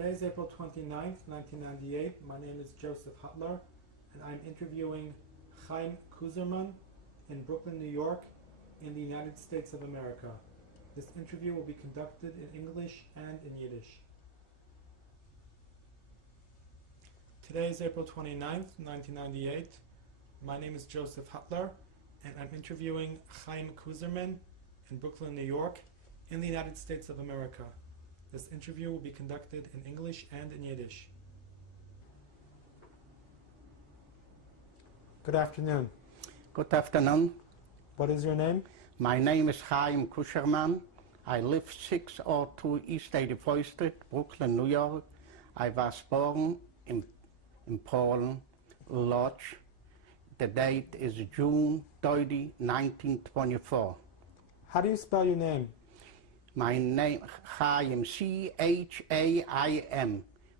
Today is April 29th, 1998. My name is Joseph Hutler, and I'm interviewing Chaim Kuszerman in Brooklyn, New York, in the United States of America. This interview will be conducted in English and in Yiddish. Today is April 29th, 1998. My name is Joseph Hutler, and I'm interviewing Chaim Kuszerman in Brooklyn, New York, in the United States of America. This interview will be conducted in English and in Yiddish. Good afternoon. Good afternoon. What is your name? My name is Chaim Kuszerman. I live 602 East 81st Street, Brooklyn, New York. I was born in Poland, Lodz. The date is June 30, 1924. How do you spell your name? My name, Chaim, C-H-A-I-M,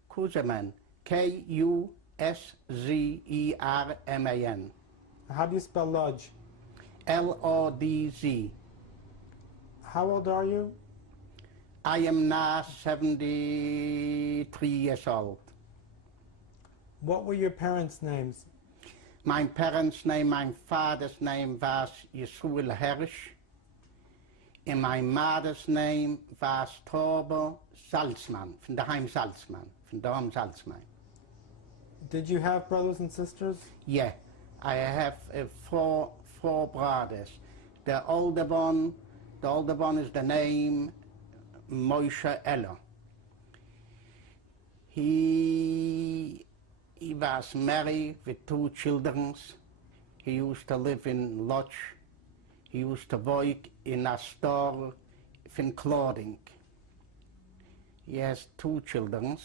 Kuszerman, K-U-S-Z-E-R-M-A-N. How do you spell Lodz? L-O-D-Z. How old are you? I am now 73 years old. What were your parents' names? My parents' name, my father's name was Yisrael Herrsch. And my mother's name was Torbe Salzman, von der Heim Salzman, von der Heim Salzman. Did you have brothers and sisters? Yeah, I have four brothers. The older one is the name Moshe Eller. He was married with 2 children. He used to live in Lodz. He used to work in a store for clothing. He has 2 children.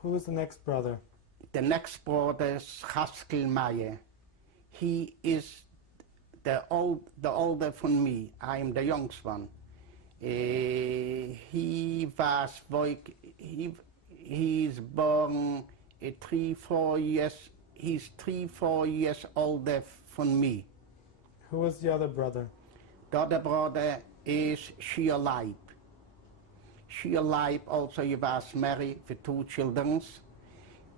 Who is the next brother? The next brother is Haskel Meyer. He is the older from me. I am the youngest one. He was he's born 3-4 years. He's 3-4 years older from me. Who was the other brother? The other brother is Shia Leib. Shia Leib also he was married with 2 children.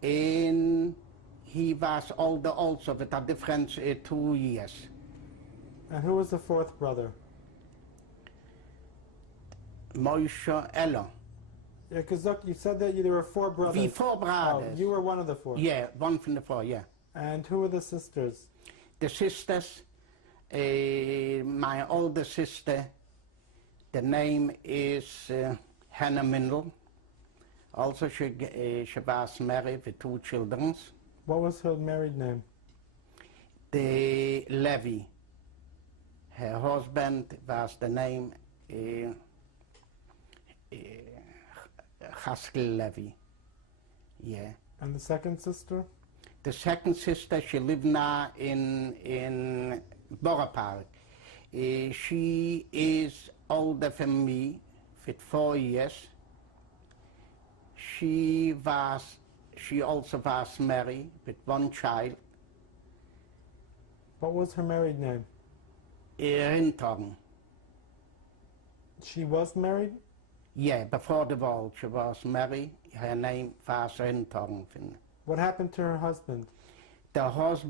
And he was older also with a difference 2 years. And who was the 4th brother? Moshe Eller. Yeah, because look, you said that there were 4 brothers. We 4 brothers. Oh, you were one of the 4. Yeah, one from the 4, yeah. And who were the sisters? The sisters, my older sister, the name is Hannah Mindel. Also, she was married with 2 children. What was her married name? The Levy. Her husband was the name Haskel Levy. Yeah. And the second sister? The second sister, she lived now in Borough Park. She is older than me with 4 years. She also was married with 1 child. What was her married name? Rintorn. She was married? Yeah, before the war she was married. Her name was Rintorn. What happened to her husband? He was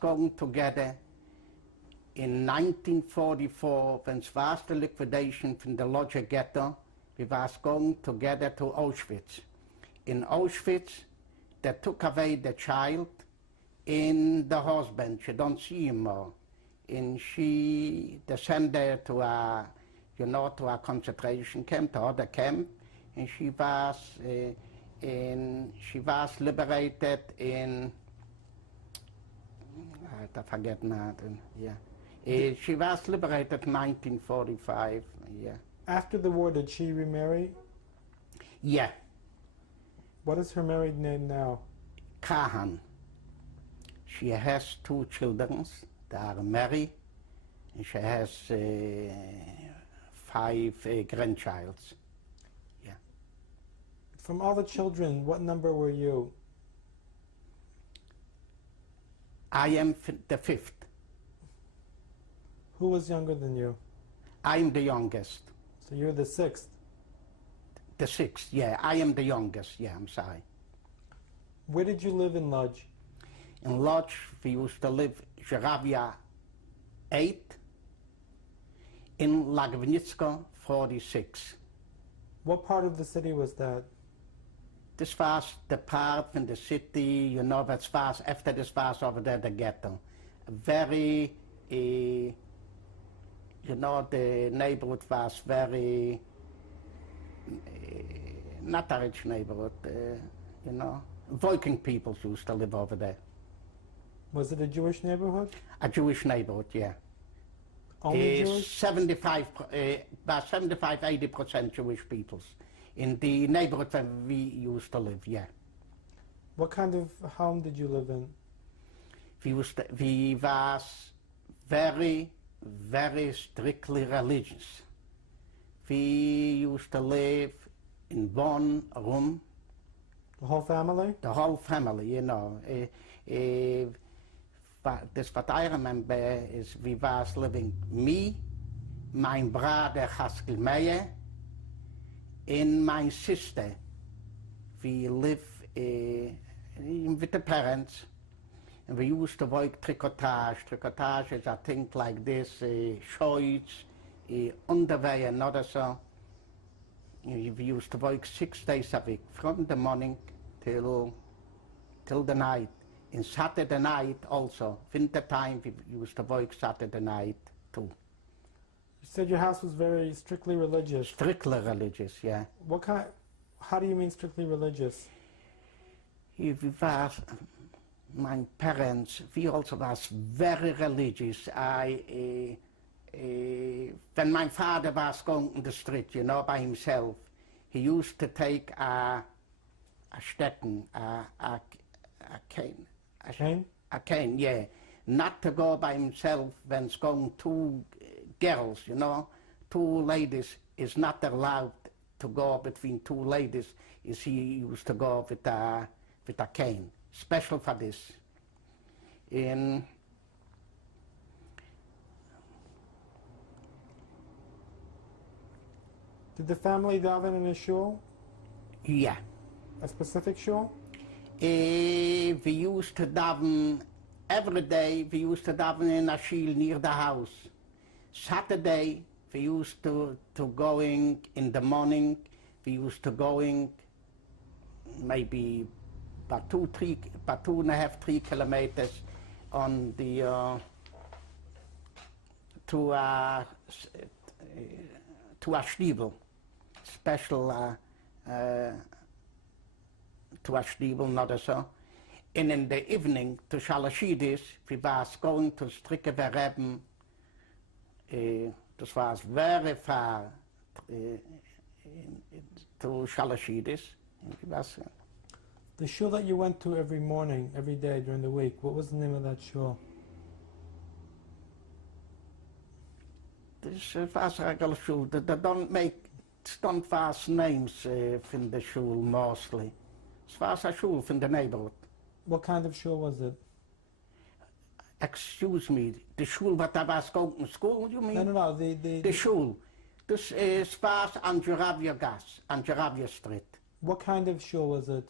going together in 1944 when it was the liquidation from the Lodz ghetto. We was going together to Auschwitz. In Auschwitz, they took away the child and the husband. She don't see him more. And they sent her to a concentration camp, to other camp, and she was liberated in, I forget now, yeah. She was liberated in 1945, yeah. After the war, did she remarry? Yeah. What is her married name now? Kahan. She has 2 children. They are married, and she has 5 grandchildren. Yeah. From all the children, what number were you? I am the 5th. Who was younger than you? I'm the youngest. So you're the sixth. The sixth, yeah. I am the youngest, yeah, I'm sorry. Where did you live in Lodz? In Lodz, we used to live Żerawia 8, in Lagwnicka 46. What part of the city was that? This was the part in the city, you know, that was after this was over there, the ghetto. Very, you know, the neighborhood was very, not a rich neighborhood, you know. Working people used to live over there. Was it a Jewish neighborhood? A Jewish neighborhood, yeah. Only Jewish? 75, about 75, 80% Jewish peoples in the neighborhood where we used to live, yeah. What kind of home did you live in? We was very, very strictly religious. We used to live in one room. The whole family? The whole family, you know. This what I remember is we was living, me, my brother Haskell Meyer, and my sister. We live with the parents, and we used to work tricotage. Tricotage is a thing like this, shorts, underwear and other so. We used to work 6 days a week, from the morning till the night. In Saturday night also, winter time, we used to work Saturday night too. You said your house was very strictly religious. Strictly religious, yeah. What kind? How do you mean strictly religious? We was, my parents, we also was very religious. When my father was going in the street, you know, by himself, he used to take a stecken, a cane. A cane? A cane, yeah. Not to go by himself when it's going two girls, you know. Two ladies is not allowed to go between two ladies. Is he used to go with a cane, special for this. Did the family daven in a shul? Yeah. A specific shul? We used to daven every day. We used to daven in a shul near the house. Saturday, we used to going in the morning. We used to going maybe about 2.5, 3 kilometers on the to a stiebel, special. To a stiebel, not so. And in the evening, to Shalashidis, we was going to Stricke Verreben. Das was very far to Shalashidis. The shul that you went to every morning, every day during the week, what was the name of that shul? This was a regular shul. They don't make fast names from the shul mostly. It was a shul from the neighborhood. What kind of shul was it? Excuse me, the shul that I was going to school, you mean? No, the shul. This is was on Żerawia Gas, on Żerawia Street. What kind of shul was it?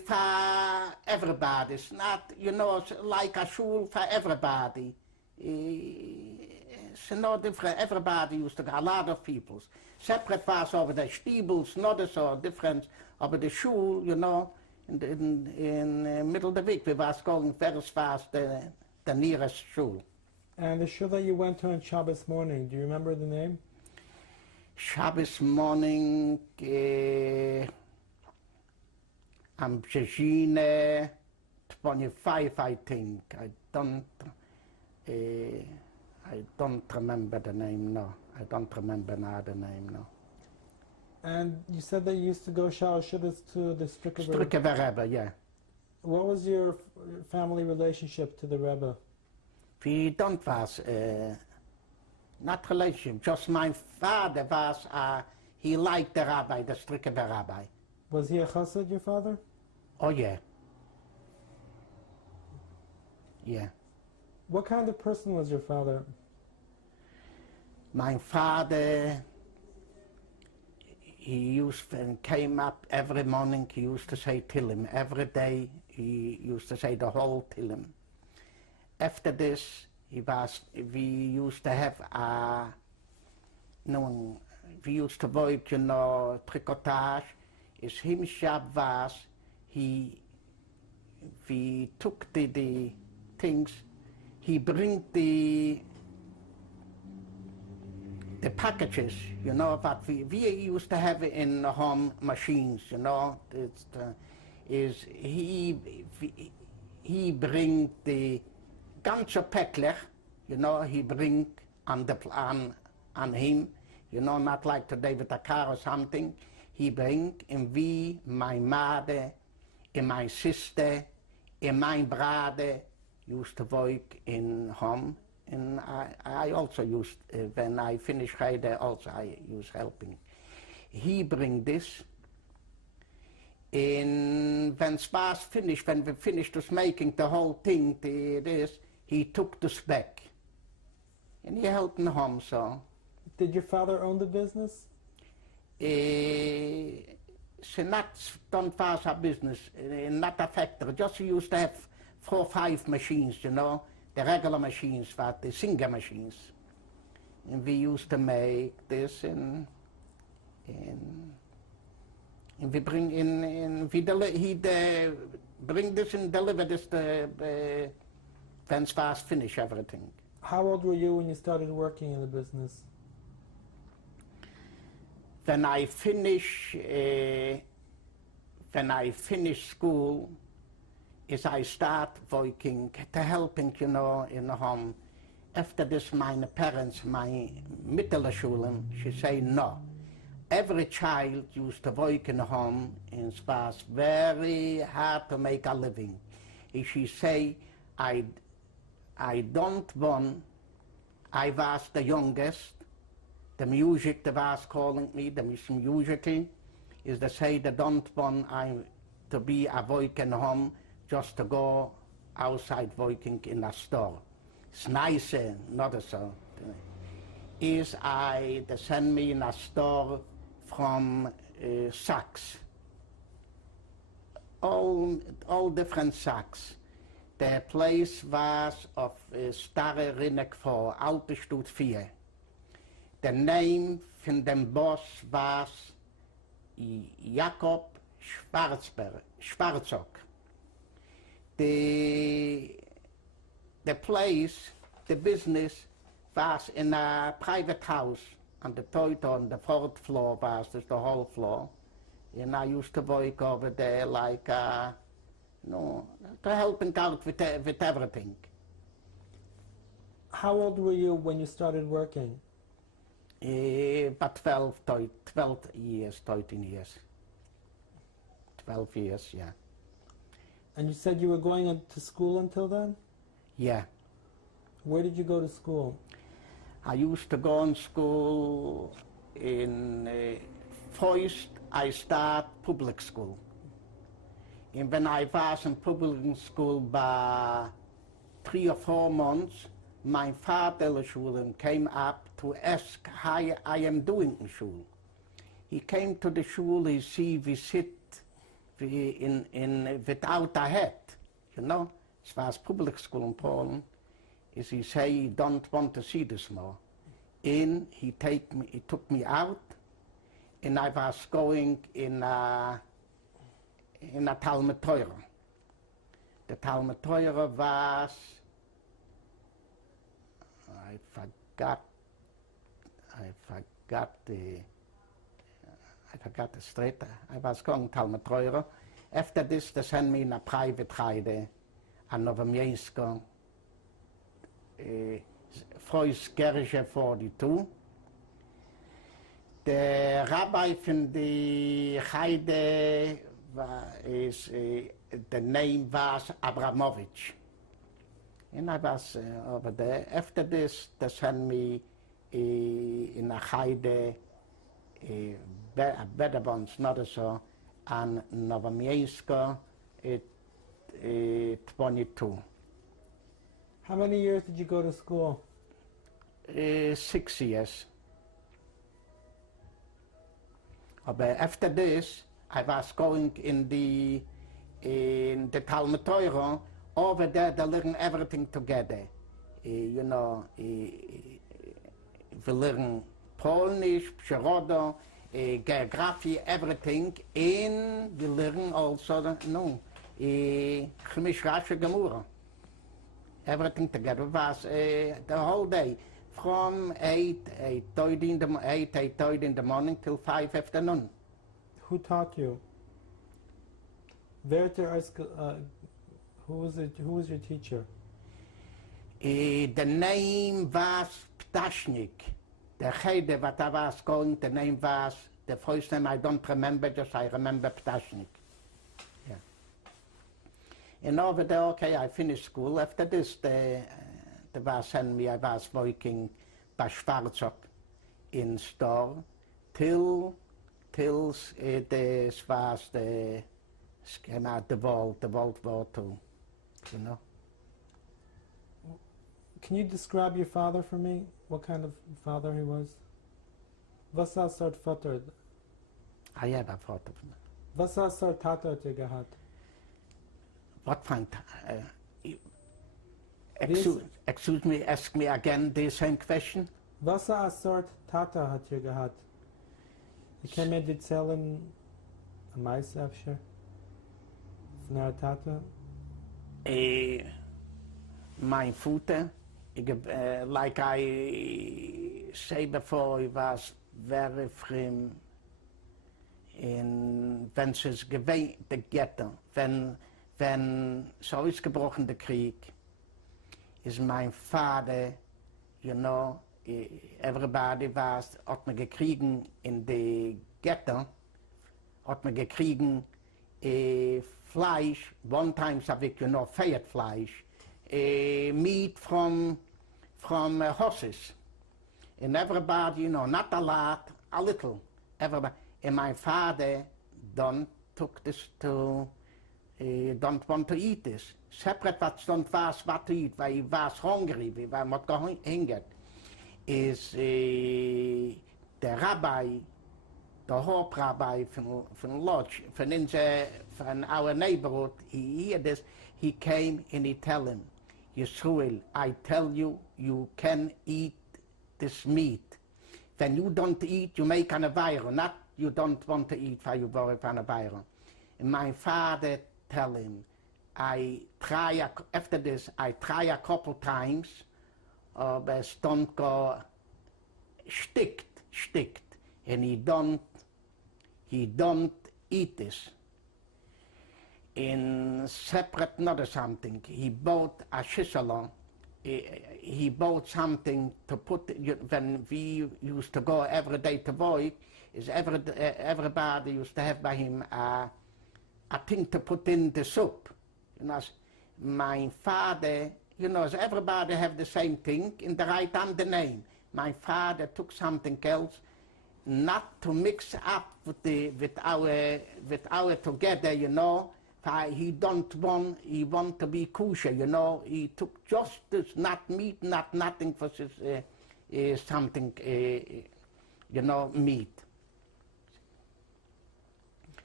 For everybody. It's not, you know, it's like a shul for everybody. It's no different. Everybody used to go, a lot of people. Separate was over the stiebels, not so different. Over the shul, you know, in middle of the week, we was going very fast the nearest shul. And the shul that you went to on Shabbos morning, do you remember the name? Shabbos morning, I'm Brzezina 25, I think. I don't remember the name, no. I don't remember now the name, no. And you said that you used to go Shabbos to the Stricke Rebbe, yeah. What was your family relationship to the Rebbe? We don't was, not relationship, just my father was, he liked the rabbi, the Stricke rabbi. Was he a chassid, your father? Oh, yeah. Yeah. What kind of person was your father? My father, he used, when he came up every morning, he used to say Tillim. Every day, he used to say the whole Tillim. After this, we used to have we used to work, tricotage. Is him job was, we took the things, he bring the packages, what we used to have in home machines, is he bring the ganze Päckler, he bring on him, not like today with a car or something. He bring, and we, my mother, and my sister, and my brother used to work in home. And I also used, when I finish Friday, also I use helping. He bring this, and when Spas finished, when we finished us making the whole thing, he took the spec. And he helped in home, so. Did your father own the business? She don't pass a business, not a factory. Just he used to have 4 or 5 machines, the regular machines, but the singer machines. And we used to make this, and we bring in, and bring this and deliver this when Spas finish everything. How old were you when you started working in the business? When I finish school, is I start working to helping, in the home. After this, my parents, my Mittelschule, she say no. Every child used to work in the home in Spas, very hard to make a living. And she say, I don't want, I was the youngest. The music they was calling me, the musical, is they say they don't want to be a working home, just to go outside working in a store. It's nicer, not so. They send me in a store from sacks, all different sacks. The place was of Starre Rinnek for Alte Stut 4. The name von dem Boss was Jakob Schwarzok. The place, the business, was in a private house on the on the 4th floor, was this the whole floor. And I used to work over there like, to helping out with everything. How old were you when you started working? About 12 years, 13 years. 12 years, yeah. And you said you were going to school until then? Yeah. Where did you go to school? I used to go in school first I start public school. And when I was in public school by 3 or 4 months, my father came up to ask how I am doing in school. He came to the school, he see we sit without a hat, It was public school in Poland. He say he don't want to see this more. And he took me out, and I was going in a Talmud Torah. The Talmud Torah was, I forgot the street. I was going Talmud Torah. After this, they sent me in a private Heide, a Novomiejsko, Freuskerche 42. The rabbi from the Heide the name was Abramovich. And I was over there. After this, they sent me in a Heide, better ones, not so, and Novomiejsko 22. How many years did you go to school? 6 years. But after this, I was going in the Talmud Torah. Over there, they learn everything together. You know, we learn Polish, Przyroda, geography, everything. And we learn also, Chemisch Rasche Gemura. Everything together was the whole day. From 8:30 in the morning till 5 afternoon. Who taught you? Who was your teacher? The name was Ptashnik. The Cheder what I was going, the name was, the first name I don't remember, just I remember Ptashnik. Yeah. And over there, okay, I finished school. After this, they was sent me, I was working by Schwarzok in store till this was the World War II, you know. Can you describe your father for me? What kind of father he was? Was war sort Vater? I have a photo. Was war sort Tata hat ihr gehabt? What kind? Excuse me, ask me again the same question. Was war sort Tata hat ihr gehabt? Ich kann mir erzählen, am meisten öfter, von der Tata. My Vater, like I say before, he was very free. Wenn es gewesen der Ghetto, wenn so ist gebrochen der Krieg, ist mein Vater, you know, everybody was, hat man gekriegen in the Ghetto, hat man gekriegen Fleisch, one time a week, you know, feiert Fleisch, meat from horses. And everybody, you know, not a lot, a little, everybody. And my father don't took this to, don't want to eat this. Separate what to eat, weil he was hungry, weil man gehungert. Is the rabbi, the Hauptrabbi from Lodge, from our neighborhood, he hear this, he came and he tell him, Yisrael, I tell you, you can eat this meat. When you don't eat, you make an avayra, not you don't want to eat, for you borrow an avayra. And my father tell him, after this, I try a couple times, but es don't go stickt, and he don't eat this. In separate another something, he bought a shisalon. He bought something to put, when we used to go every day to work, everybody used to have by him a thing to put in the soup. You know, my father, you know, everybody have the same thing in the right under name. My father took something else, not to mix up with our together, you know. He want to be kosher, you know. He took just this, not meat, not nothing for his something, you know, meat.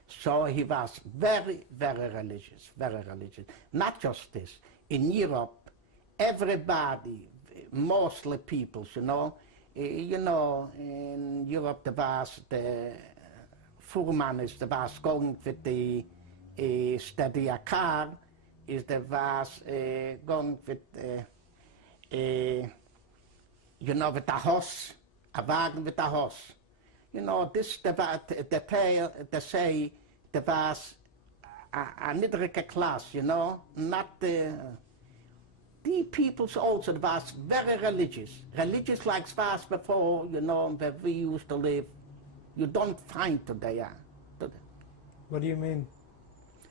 So he was very, very religious, very religious. Not just this. In Europe, everybody, mostly peoples, you know, in Europe there was the Fuhrmann there was going with the steady a car, there was going with, you know, with a horse, a wagon with a horse. You know, this, they say, there was a niedrige class, you know, not the peoples also was very religious like was before, you know, where we used to live. You don't find today. What do you mean?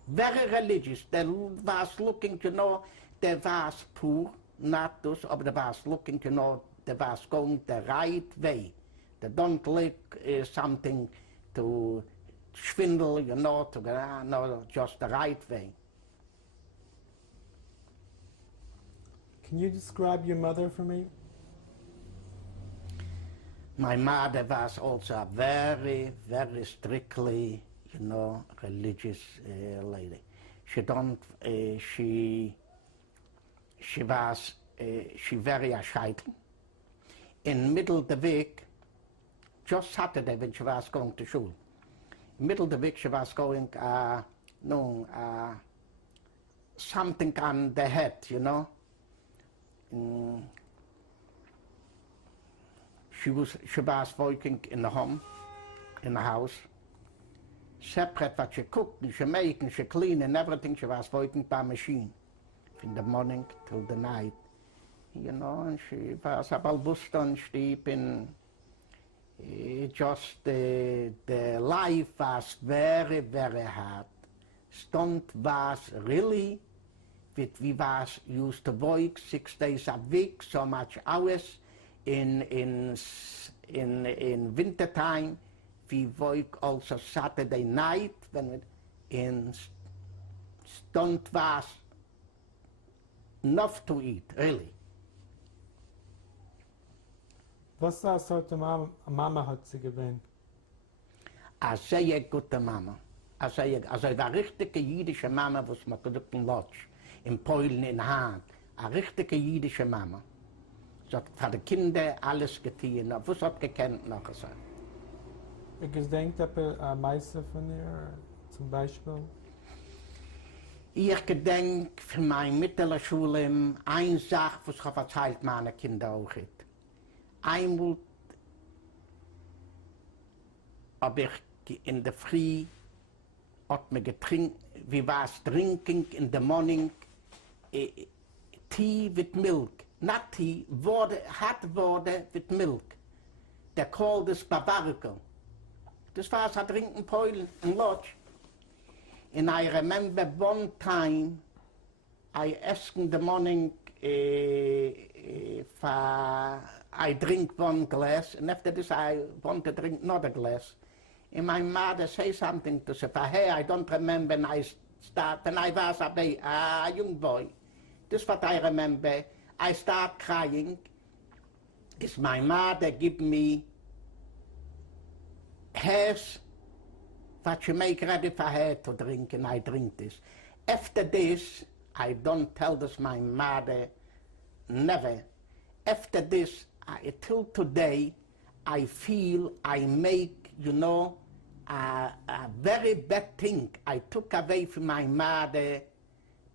Very religious. They was looking, you know, they was poor, not those, but they was looking, you know, they was going the right way. They don't like something to swindle, you know, to go, no, just the right way. Can you describe your mother for me? My mother was also a very, very strictly, religious lady. She don't, she was, she very erscheiden. In middle of the week, just Saturday when she was going to school, middle of the week she was going, something on the head, She was working in the home, in the house. Separate what she cooked, she making, she clean and everything, she was working by machine. From the morning till the night. And she was about Buston, sleeping. Just the life was very, very hard. Stunt was really, we was used to work 6 days a week, so much hours. In winter time, we work also Saturday night. In stunt was enough to eat, really. Was für eine Sorte Mama hat sie gewesen? Eine sehr gute Mama. Also eine richtige jüdische Mama, was man gesagt in Lodz, in Polen, in Hahn. Eine richtige jüdische Mama. Sie hat für die Kinder alles getan, was hat gekannt noch gesagt. Ich gedenke an Meister von ihr, zum Beispiel? Ich gedenke für meine mittlere Schule eine Sache, was ich erzählt meine Kinder auch. Einmal habe ich in der Früh hat mir getrunken, wie war es drinking in the morning, tea with milk. Not tea, hot water with milk. They called this Bavarico. Das war es, trinken in Polen, in Lodz. And I remember one time, I asked in the morning I drink one glass, and after this I want to drink another glass. And my mother say something to say, hey, I don't remember when I was a young boy. This is what I remember. I start crying. Is my mother give me hers, what she make ready for her to drink, and I drink this. After this, I don't tell this my mother, never. After this, till today, I feel I make, a very bad thing. I took away from my mother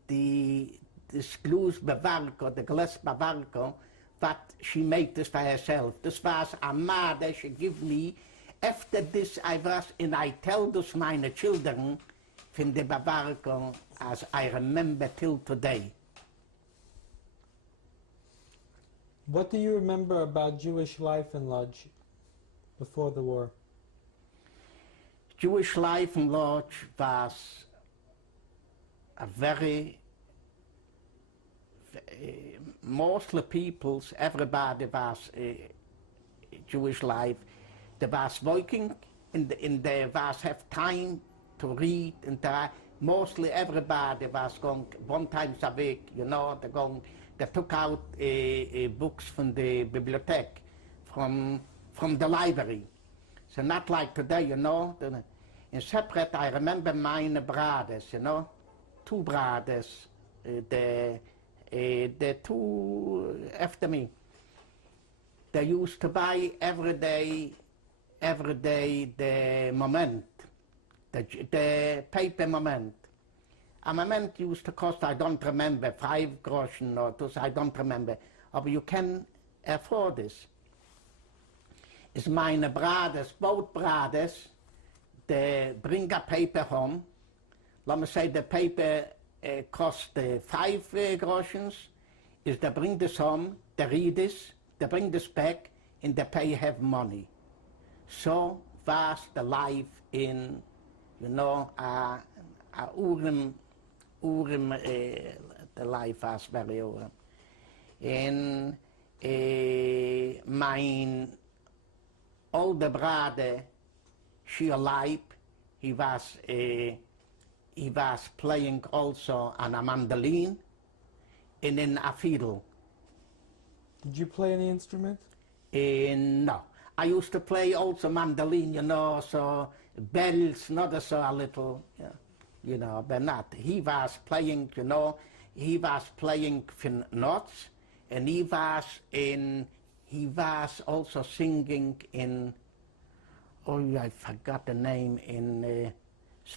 this Glas Bavarico, the glass Bavarico, but she made this for herself. This was a mother she give me. After this, and I tell this meine children from the Bavarico as I remember till today. What do you remember about Jewish life in Lodz before the war? Jewish life in Lodz was a very, mostly peoples, everybody was Jewish life. They was working, and they was have time to read, and mostly everybody was going one time a week, they took out books from the bibliothek, from the library. So not like today, in separate, I remember mine brothers, two brothers, the two after me. They used to buy every day the Moment, the paper Moment. A Moment used to cost, I don't remember, 5 groschen or 2, I don't remember. But you can afford this. It's meine brothers, both brothers, they bring a paper home. Let me say the paper cost 5 groschens. Is they bring this home, they read this, they bring this back, and they pay have money. So was the life in, Urim, the life was very Urim. And my older brother, she alive, he was playing also on a mandolin and in a fiddle. Did you play any instrument? No. I used to play also mandolin, you know, so bells, not so a little, yeah, you know, but not. He was playing, you know, he was playing for notes, and he was also singing in, oh, I forgot the name, in, it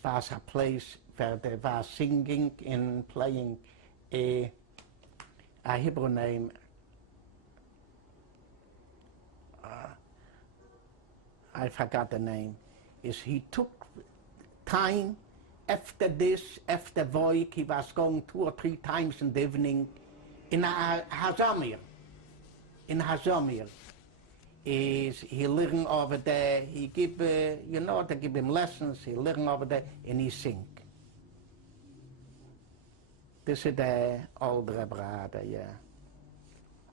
was a place where they were singing and playing a Hebrew name. I forgot the name. Is he took time after this, after work, he was going 2 or 3 times in the evening in a Hazamir. In Hazamir. Is he learn over there, he give, you know, they give him lessons, he learn over there, and he sing. This is the older brother, yeah.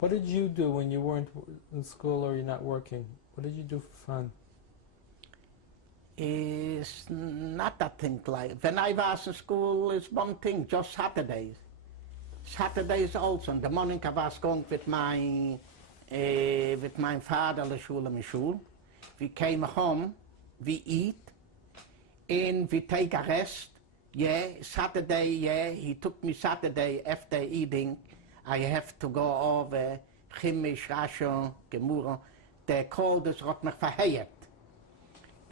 What did you do when you weren't in school or you're not working? What did you do for fun? It's not a thing like, when I was in school, it's one thing, just Saturdays. Saturdays also, in the morning I was going with my father to Schule. We came home, we eat, and we take a rest. Yeah, Saturday, yeah, he took me Saturday after eating. I have to go over, Chemisch, Rasche, Gemurre. They called us, hat mich verheiert.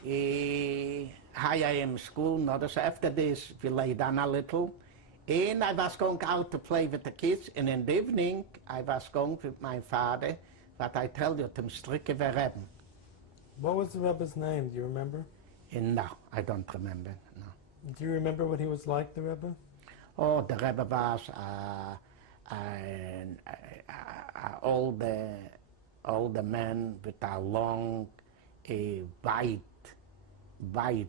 I am in school, not so after this, we lay down a little. And I was going out to play with the kids, and in the evening, I was going with my father, but I tell you, zum Stricken wir Reben. What was the Rebbe's name? Do you remember? No, I don't remember, no. Do you remember what he was like, the Rebbe? Oh, the Rebbe was an older man with a long, white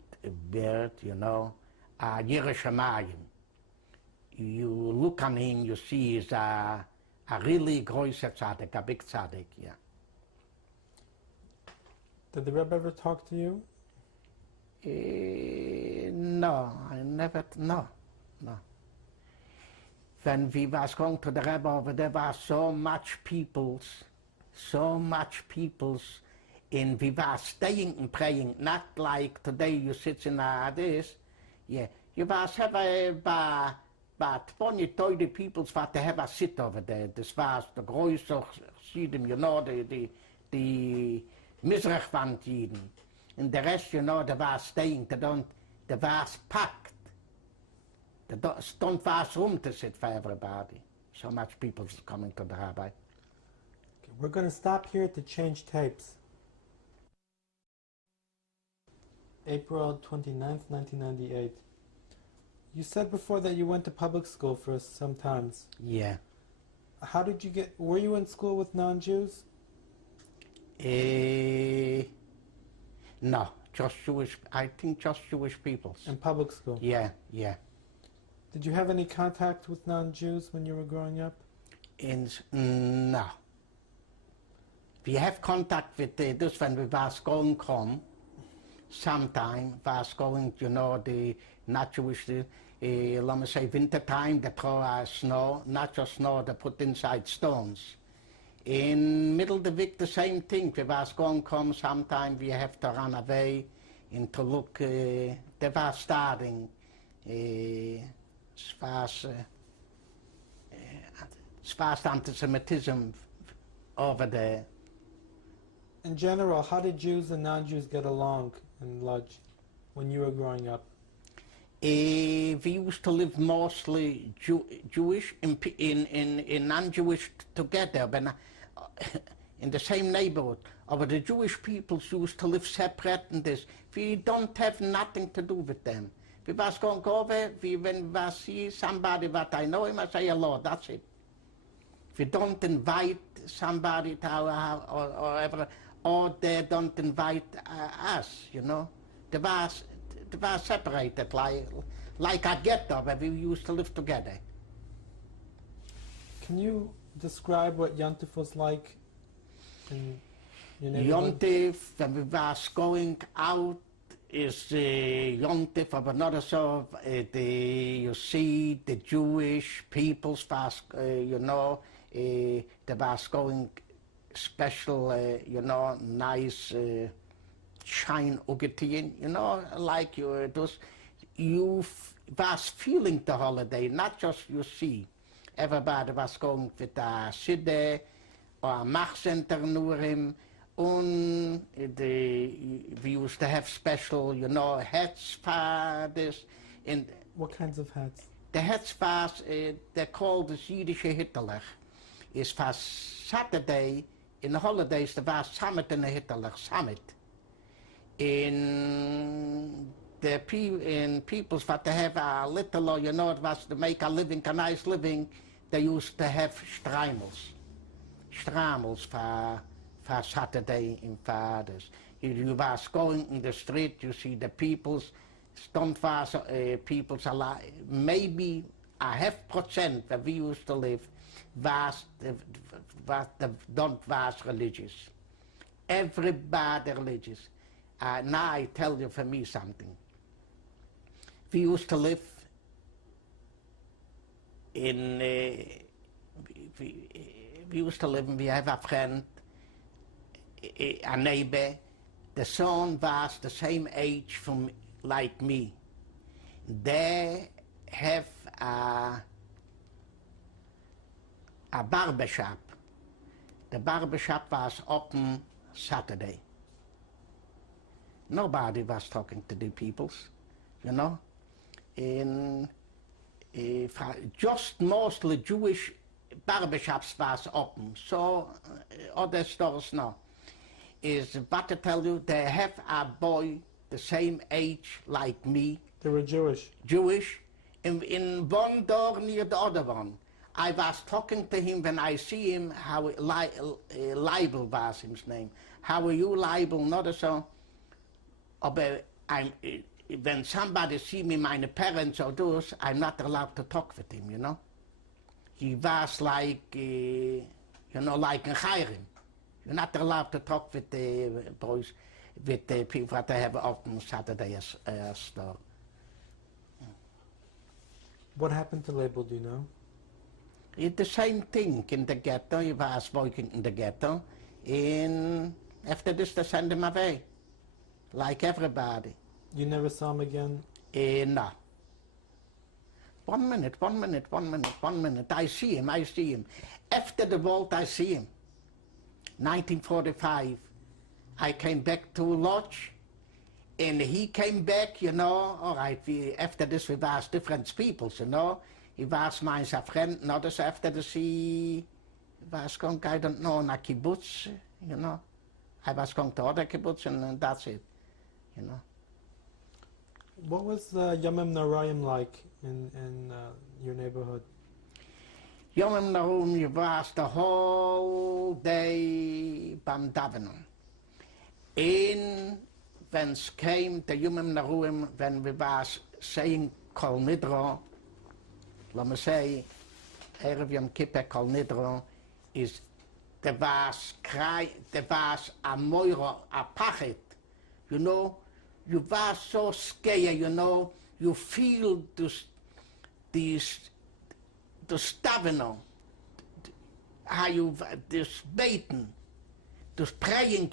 beard, you know, Yerushalayim. You look on him, you see he's a really größer tzaddik, a big tzaddik, yeah. Did the Rebbe ever talk to you? No, I never, no. When we was going to the Rebbe, there were so much peoples, and we were staying and praying, not like today you sit in this, yeah. You was have about 20, 30 peoples what they have a sit over there. This was the größere Schieden, you know, the Mizrachwand Jiden. And the rest, you know, they were staying, they was packed. They don't was room to sit for everybody. So much people coming to the rabbi. Okay, we're going to stop here to change tapes. April 29th, 1998. You said before that you went to public school for some times. Yeah. How did you get, were you in school with non-Jews? No, just Jewish, I think just Jewish peoples. In public school? Yeah. Did you have any contact with non-Jews when you were growing up? No. We have contact with this when we was going home. Sometime was going, you know, the not Jewish, let me say winter time, they throw snow, not just snow, they put inside stones. In middle of the week, the same thing. We was going home, sometime we have to run away and to look, they were starting. It was anti-Semitism over there. In general, how did Jews and non-Jews get along in Lodz when you were growing up? We used to live mostly Jewish and non-Jewish together, but in the same neighborhood. But the Jewish people used to live separate in this. We don't have nothing to do with them. We was going over, when we see somebody that I know him, I say hello, that's it. We don't invite somebody to our house or ever, or they don't invite us, you know. They were separated, like a ghetto where we used to live together. Can you describe what Yontif was like in your neighborhood? Yontif, when we was going out, is Yontif, but not so, you see the Jewish peoples was, you know, they was going special, nice shine ugeteen, like you was feeling the holiday, not just you see. Everybody was going with a Sidde or a Machcenter Nurim, and we used to have special, hats for this. And What kinds of hats? the hats was, they're called the Jiddische Hitlerlach. Is for Saturday, in the holidays, there was Summit in the Hitlerlach, Summit. In peoples that they have a little, it was to make a living, a nice living, they used to have stramels for Saturday in fathers. You was going in the street, you see the peoples, don't was peoples alive. Maybe a 0.5% where we used to live don't was religious. Everybody religious. Now I tell you for me something. We used to live in, we used to live, and we have a friend, a neighbor. The son was the same age from like me. They have a barber shop. The barber shop was open Saturday. Nobody was talking to the peoples, In just mostly Jewish barbershops was open. So other stores no. Is but to tell you, they have a boy the same age like me. They were Jewish. Jewish, in one door near the other one. I was talking to him when I see him, how Leibel was his name. How are you, Leibel? Not so. But when somebody see me, my parents or those, I'm not allowed to talk with him, He was like, like a Chayrim. You're not allowed to talk with the boys, with the people that they have open Saturday store. What happened to Leibel, do you know? It's the same thing in the ghetto. He was working in the ghetto. And after this, they send him away, like everybody. You never saw him again? No. 1 minute. I see him. After the vault, I see him. 1945, I came back to Lodge, and he came back, all right, after this we was different peoples, He was my friend, not as after the sea, was going, I don't know, na kibbutz, I was going to other kibbutz, and that's it, What was Yomim Noraim like in your neighborhood? Yomim Noraim was the whole day beim Davenen. When es came, the Yomim Noraim, when we was saying Kol Nidro, let me say, Erev Yom Kippur Kol Nidro, is there was a moira, a pachet, you was so scared, you feel this staveno, how you, this beten, this praying,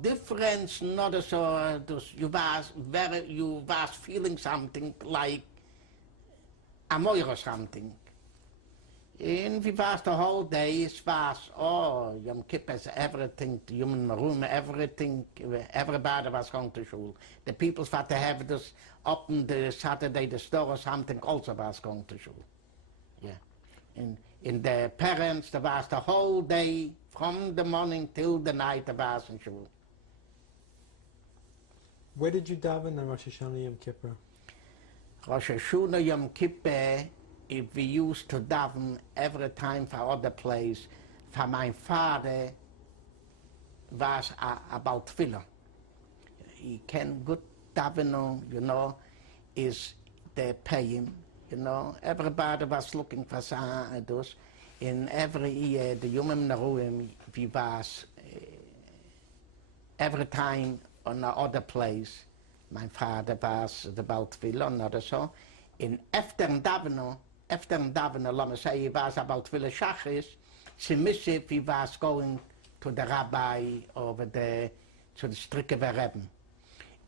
difference, not so, you was feeling something like a moira something. And we was the whole day, it was, Yom Kippur, everything, Yom Noraim, everything, everybody was going to school. The people that have this open the Saturday, the store or something, also was going to school. Yeah. And in the parents, there was the whole day, from the morning till the night, there was in school. Where did you daven on Rosh Hashanah Yom Kippur? Rosh Hashanah Yom Kippur, if we used to daven every time for other place, for my father was about tefillah. He can good daven, is they pay him, Everybody was looking for those. In every year, the Yomim Noraim, we was every time on another place. My father was about tefillah, not so. In after daveno, let me say, he was about tefillah shachris. He was going to the rabbi over there, to the Stricker Rebbe.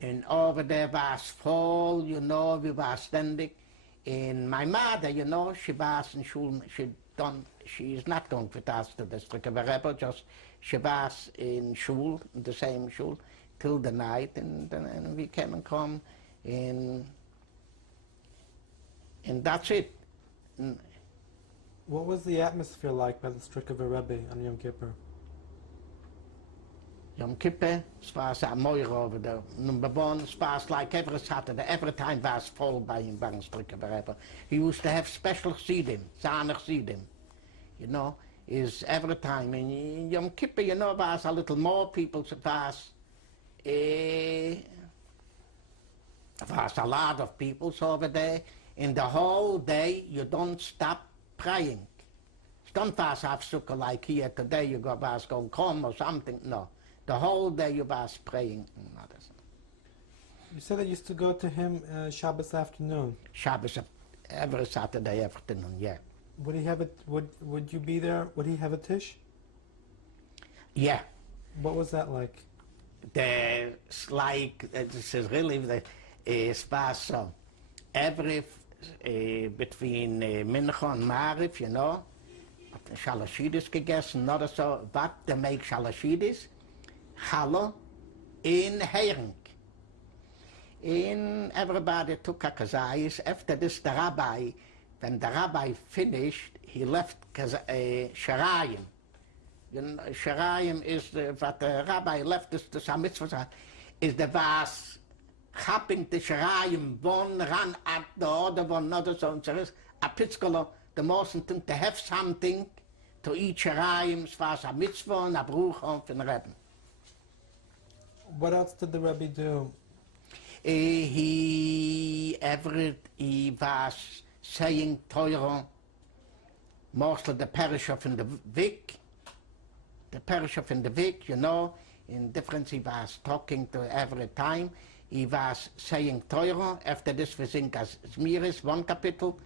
And over there was fall, you know, we were ständig. And my mother, you know, she was in Schule, she is not going with us to the Stricker Rebbe, just she was in Schule, in the same Schule, till the night, and we came and come, and that's it. What was the atmosphere like by the Strikova Rebbe on Yom Kippur? Yom Kippur, es war so mooi over there. Number one, es was like every Saturday, every time was full by him, by Strikova Rebbe. He used to have special seating, Zanach seating, you know, is every time. In Yom Kippur, you know, was a little more people, so was a lot of people over there. In the whole day, you don't stop praying. It's don't pass afsuka like here today, you go was going come or something. No, the whole day you was praying. You said that you used to go to him Shabbos afternoon. Shabbos every Saturday afternoon, yeah. Would he have it? Would you be there? Would he have a tish? Yeah. What was that like? There's like this is really the spas so every between Mincha and Mariv, you know, Shalashidis gegessen, not so, but they make Shalashidis, Challah, in Hering. In everybody took a kazayis. After this, the rabbi, when the rabbi finished, he left Sharayim. You know, Sharayim is what the rabbi left us to some mitzvah, is the vas chapping the Sharayim, one ran at the other one, another so, and so is a pitzkala, the most thing to have something to eat Sharayim, was a mitzvah and a bruch on the Rebbe. What else did the Rebbe do? He was saying Torah, mostly the parish of in the Vic, you know, in difference he was talking to every time. He was saying Torah. After this we sing as Zmiris, one capital.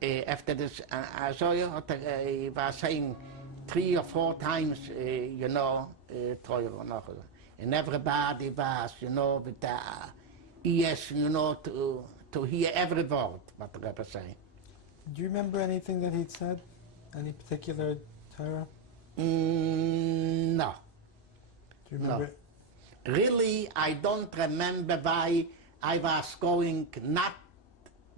After this, he was saying 3 or 4 times, you know, Torah. And everybody was, you know, with the ears, you know, to hear every word what the Rebbe say. Do you remember anything that he'd said? Any particular Torah? No. Do you remember? No. Really, I don't remember why I was going, not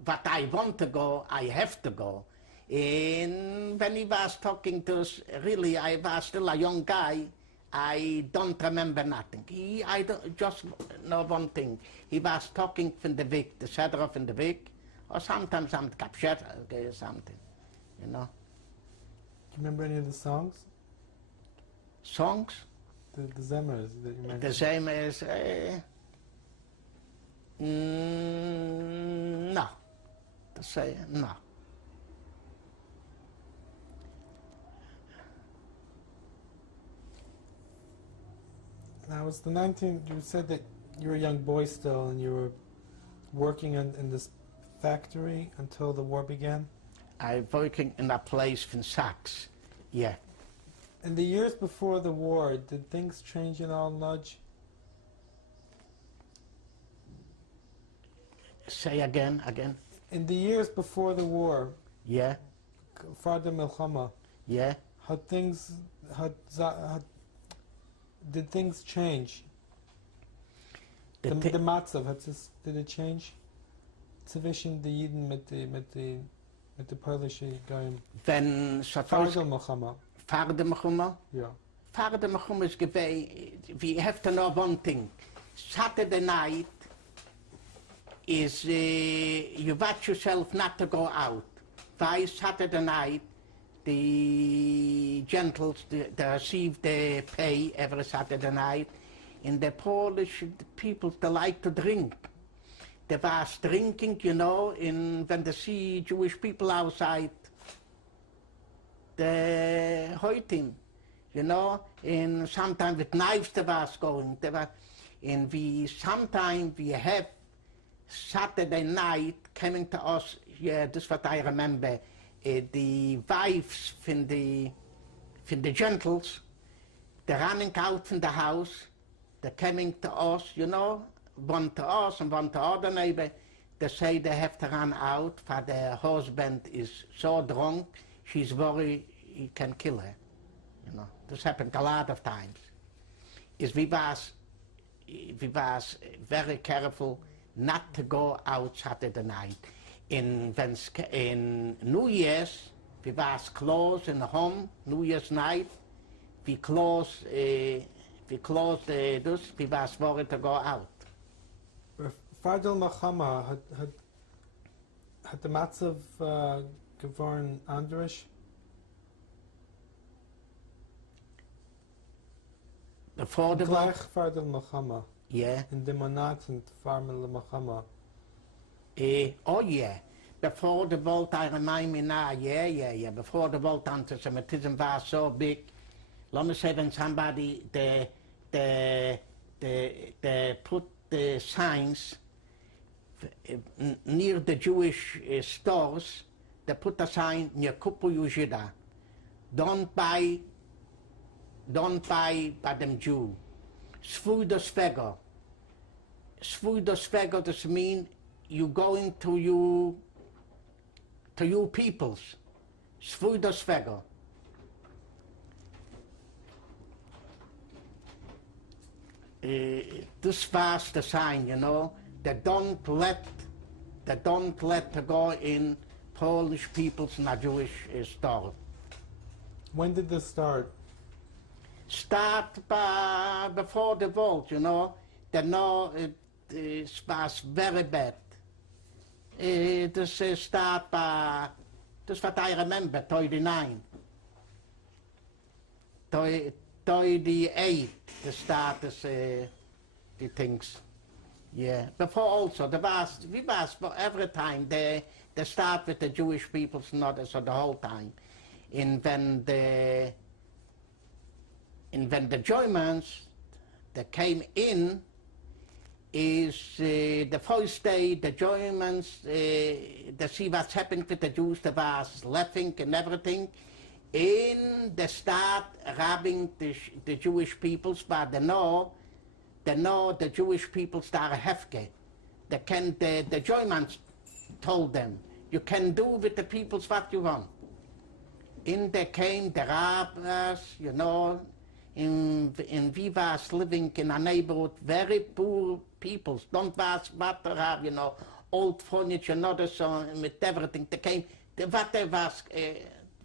what I want to go, I have to go. And when he was talking to us, really, I was still a young guy, I don't remember nothing. I don't, just know one thing. He was talking from the week, the Seder of the week, or sometimes some kapshet, okay, something, you know. Do you remember any of the songs? Songs? The Zemmers that you mentioned? The same as, no. To say, no. Now, was the 19, you said that you were a young boy still and you were working in this factory until the war began? I working in a place in Sachs, yeah. In the years before the war, did things change in Al Nudge? Say again. In the years before the war, Yeah, Farda Milchama, yeah. did things change? The thi- Matzav, did it change? Zwischen die Jiden mit the Polish Goyim. Wenn Farda Milchama. Farde Mechumma? Yeah. Farde Mechumma is gewei, we have to know one thing. Saturday night is, you watch yourself not to go out. By Saturday night, the gentles, they receive the pay every Saturday night. And the Polish people, they like to drink. They was drinking, you know, when they see Jewish people outside, they hurt him, you know, and sometimes with knives they was going. And sometimes we have Saturday night coming to us, yeah, this is what I remember, the wives from the gentles, they're running out from the house, they're coming to us, you know, one to us and one to other neighbor. They say they have to run out, for their husband is so drunk, she's worried he can kill her. You know, this happened a lot of times. We was very careful not to go out Saturday night. In New Year's, we was closed in the home, New Year's night. We closed this, we was worried to go out. Fardel Machama had the Matzav geworn Andrish? Before the Gleich Fardel Machama. yeah. In the Monat and Farmel Machama. Oh yeah. Before the Volt, I remind me now, yeah. Before the Volt, anti-Semitism was so big. Let me say when somebody, they put the signs near the Jewish stores, they put a sign near Kupu Yujida. Don't buy by them Jew. Svui do svego. Svui do svego, this means you going to you peoples. Svui do svego. This was the sign, you know. They don't let to go in Polish people's in a Jewish store. When did this start? Start before the Volt, you know. They know it was very bad. This start this what I remember, 39. 38, the start is the things. Yeah. Before also, we was for every time they start with the Jewish peoples, not so the whole time. And when the Germans that came in, is the first day the Germans they see what's happened with the Jews, they was laughing and everything. In the start robbing the Jewish peoples, but they know the Jewish peoples are hefke. The Germans told them, you can do with the peoples what you want. In there came the robbers, you know, in we was living in a neighborhood, very poor peoples, don't was what they have, you know, old furniture, not so, with everything. They came, what they was,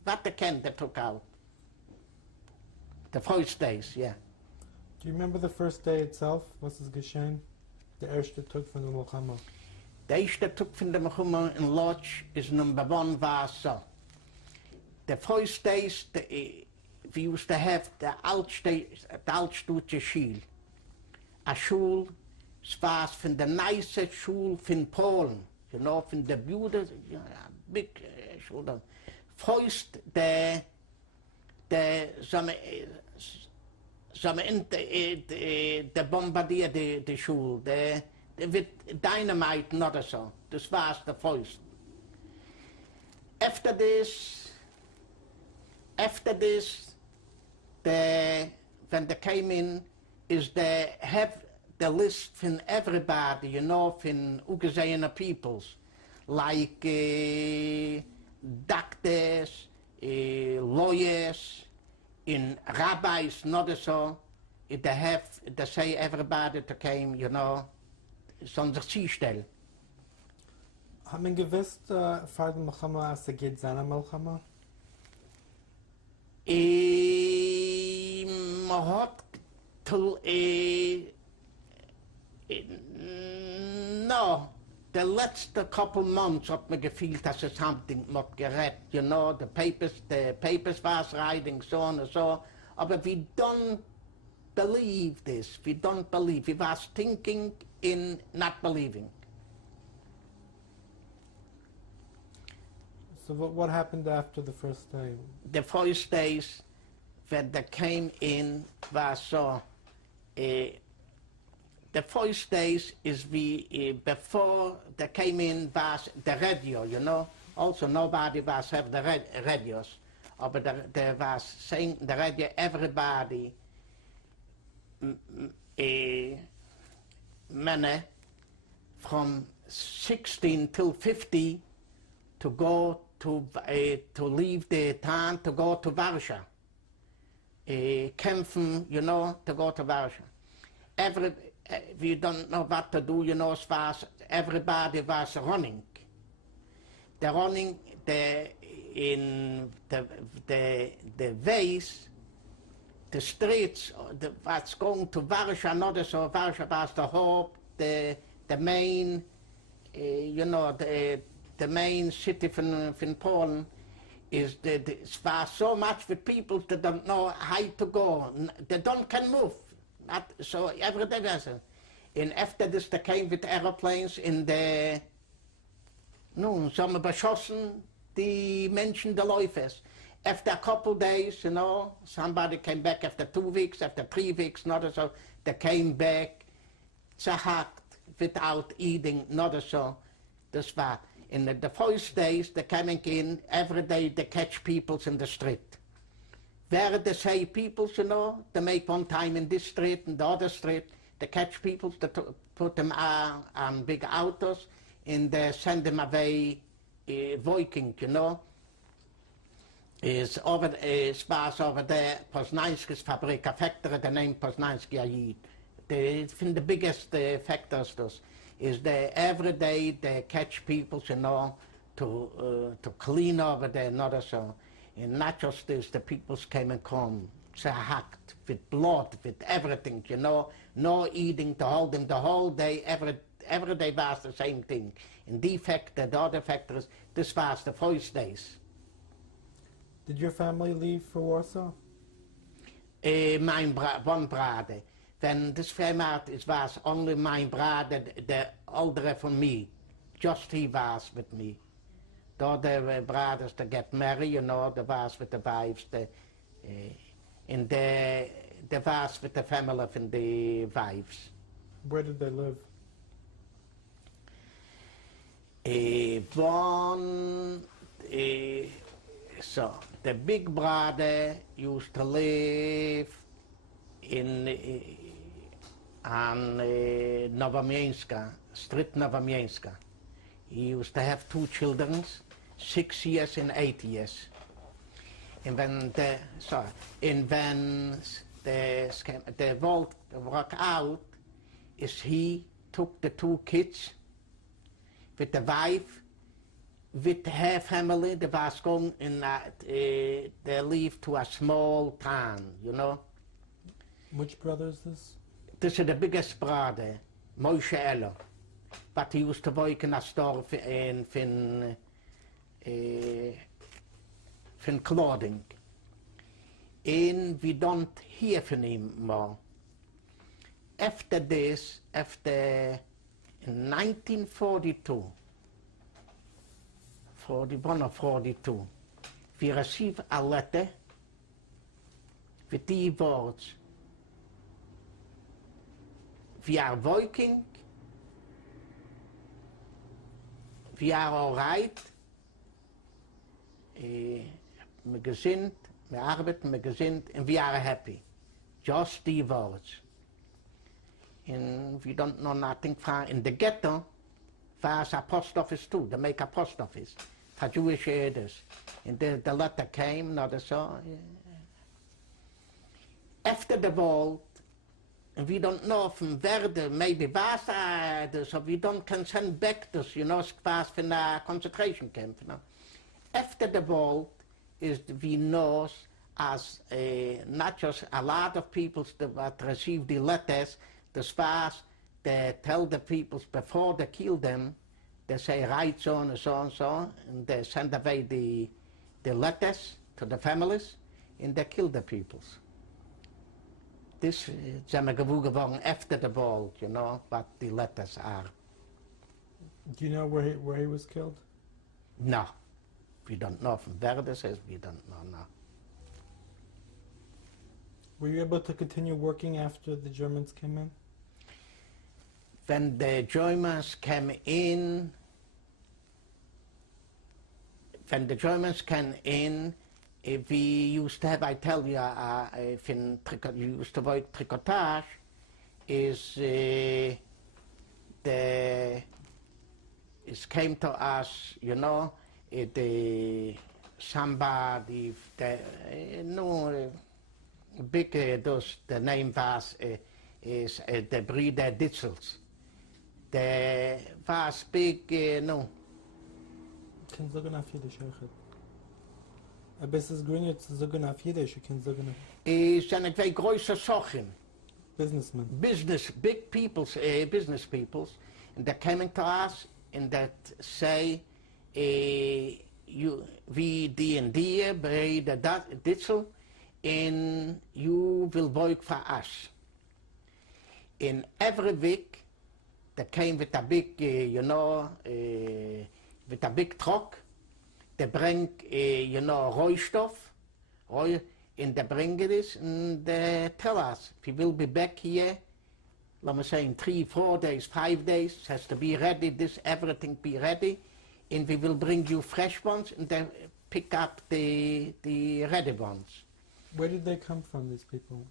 what they can, they took out. The first days, yeah. Do you remember the first day itself? Was es geschehen? Der erste Tag von der Milchama. Der erste Tag von der Milchama in Lodz is number 1 war so. The first days, we used to have the Altstutze Schule. A Schule, es war von der nice Schule von Polen, you know, von der beautiful, big Schule. First, the bombardier the Schule, with dynamite, not so. This was the first. After this, when they came in, is they have the list from everybody, you know, from ungesehene peoples, like doctors, lawyers, in rabbis, not so. They say everybody that came, you know, sonst sich stellen. Hat man gewusst, vor der Milchama, als geht seine Milchama? Man hat no, the last couple months hat man gefühlt, dass es something not gerät, you know, the papers was writing, so and so, aber we don't believe this, we was thinking in not believing. So what happened after the first day? The first days when they came in was so, the first days is before they came in was the radio, you know. Also nobody was have the radios, but they was saying the radio, everybody men from 16 till 50 to go to leave the town to go to Warsaw. Kämpfen, you know, to go to Warsaw. We don't know what to do, you know, as far as everybody was running. The running in the ways, the streets, what's going to Warsaw, not so Warsaw was the hope, the main, you know, the main city from Poland. Is it was so much with people that don't know how to go. They can move. Not, so every day was it. And after this, they came with airplanes in the, nun, so haben beschossen die Menschen, the Läufers. After a couple days, you know, somebody came back after 2 weeks, after 3 weeks, not so. They came back, zerhackt, without eating, not so. Das war. In the first days, they coming in, every day they catch people in the street. Where they say people, you know, they make one time in this street and the other street, they catch people, they put them on big autos, and they send them away working, you know. Es was over there, Poznański's Fabrik, a factory, the name Poznański Ajid. From the biggest factors, those. Is they every day they catch people, you know, to clean over there, not so. And not just this, the people came and come, hacked with blood, with everything, you know, no eating to hold them the whole day, every day was the same thing. And the factor, the other factors, this was the first days. Did your family leave for Warsaw? One brother. When this came out, it was only my brother, the older from me. Just he was with me. The other brothers that get married, you know, they was with the wives, and they was with the family from the wives. Where did they live? So the big brother used to live on Nowomiejska, Street Nowomiejska. He used to have 2 children, 6 years and 8 years. And when the world work out, is he took the 2 kids with the wife, with her family, they was going in, they live to a small town, you know. Which brother is this? This is the biggest brother, Moshe Eller, but he used to work in a store in clothing. And we don't hear from him more. After this, in 1942, 41 or 42, we received a letter with the words, we are working, we are all right, we're gesinnt, wir arbeiten, we're gesinnt, and we are happy. Just the words. And we don't know nothing from, in the ghetto, there's a post office too, they make a post office for Jewish areas. And the letter came, not so. After the war, and we don't know from where maybe was so we don't can send back this, you know, was from a concentration camp. You know. After the war, we know as not just a lot of people that receive the letters, this was, they tell the people before they kill them, they say right so and so and so, and they send away the letters to the families, and they kill the peoples. This is geworden after the war, you know, what the letters are. Do you know where he was killed? No, we don't know from where this is, we don't know, no. Were you able to continue working after the Germans came in? When the Germans came in, we used to have, I tell you, if you used to work tricotage, is it came to us, you know, somebody, no, big, the name was, is the breeder Ditzels. The was big, no. Kan sagen auf Jiddisch, Echad. Aber es ist gründet zu sagen auf Jiddisch, you can sagen auf Zijn twee große Sachen. businessman. Business, big peoples, business peoples, and they're coming to us and that say, you, we die en die, bij de Ditzel, and you will work for us. In every week, they came with a big, you know, with a big truck. They bring, you know, Rohstoff, and they bring this, and they tell us, we will be back here, let me say, in 3, 4 days, 5 days, it has to be ready, this, everything be ready, and we will bring you fresh ones, and then pick up the ready ones. Where did they come from, these people?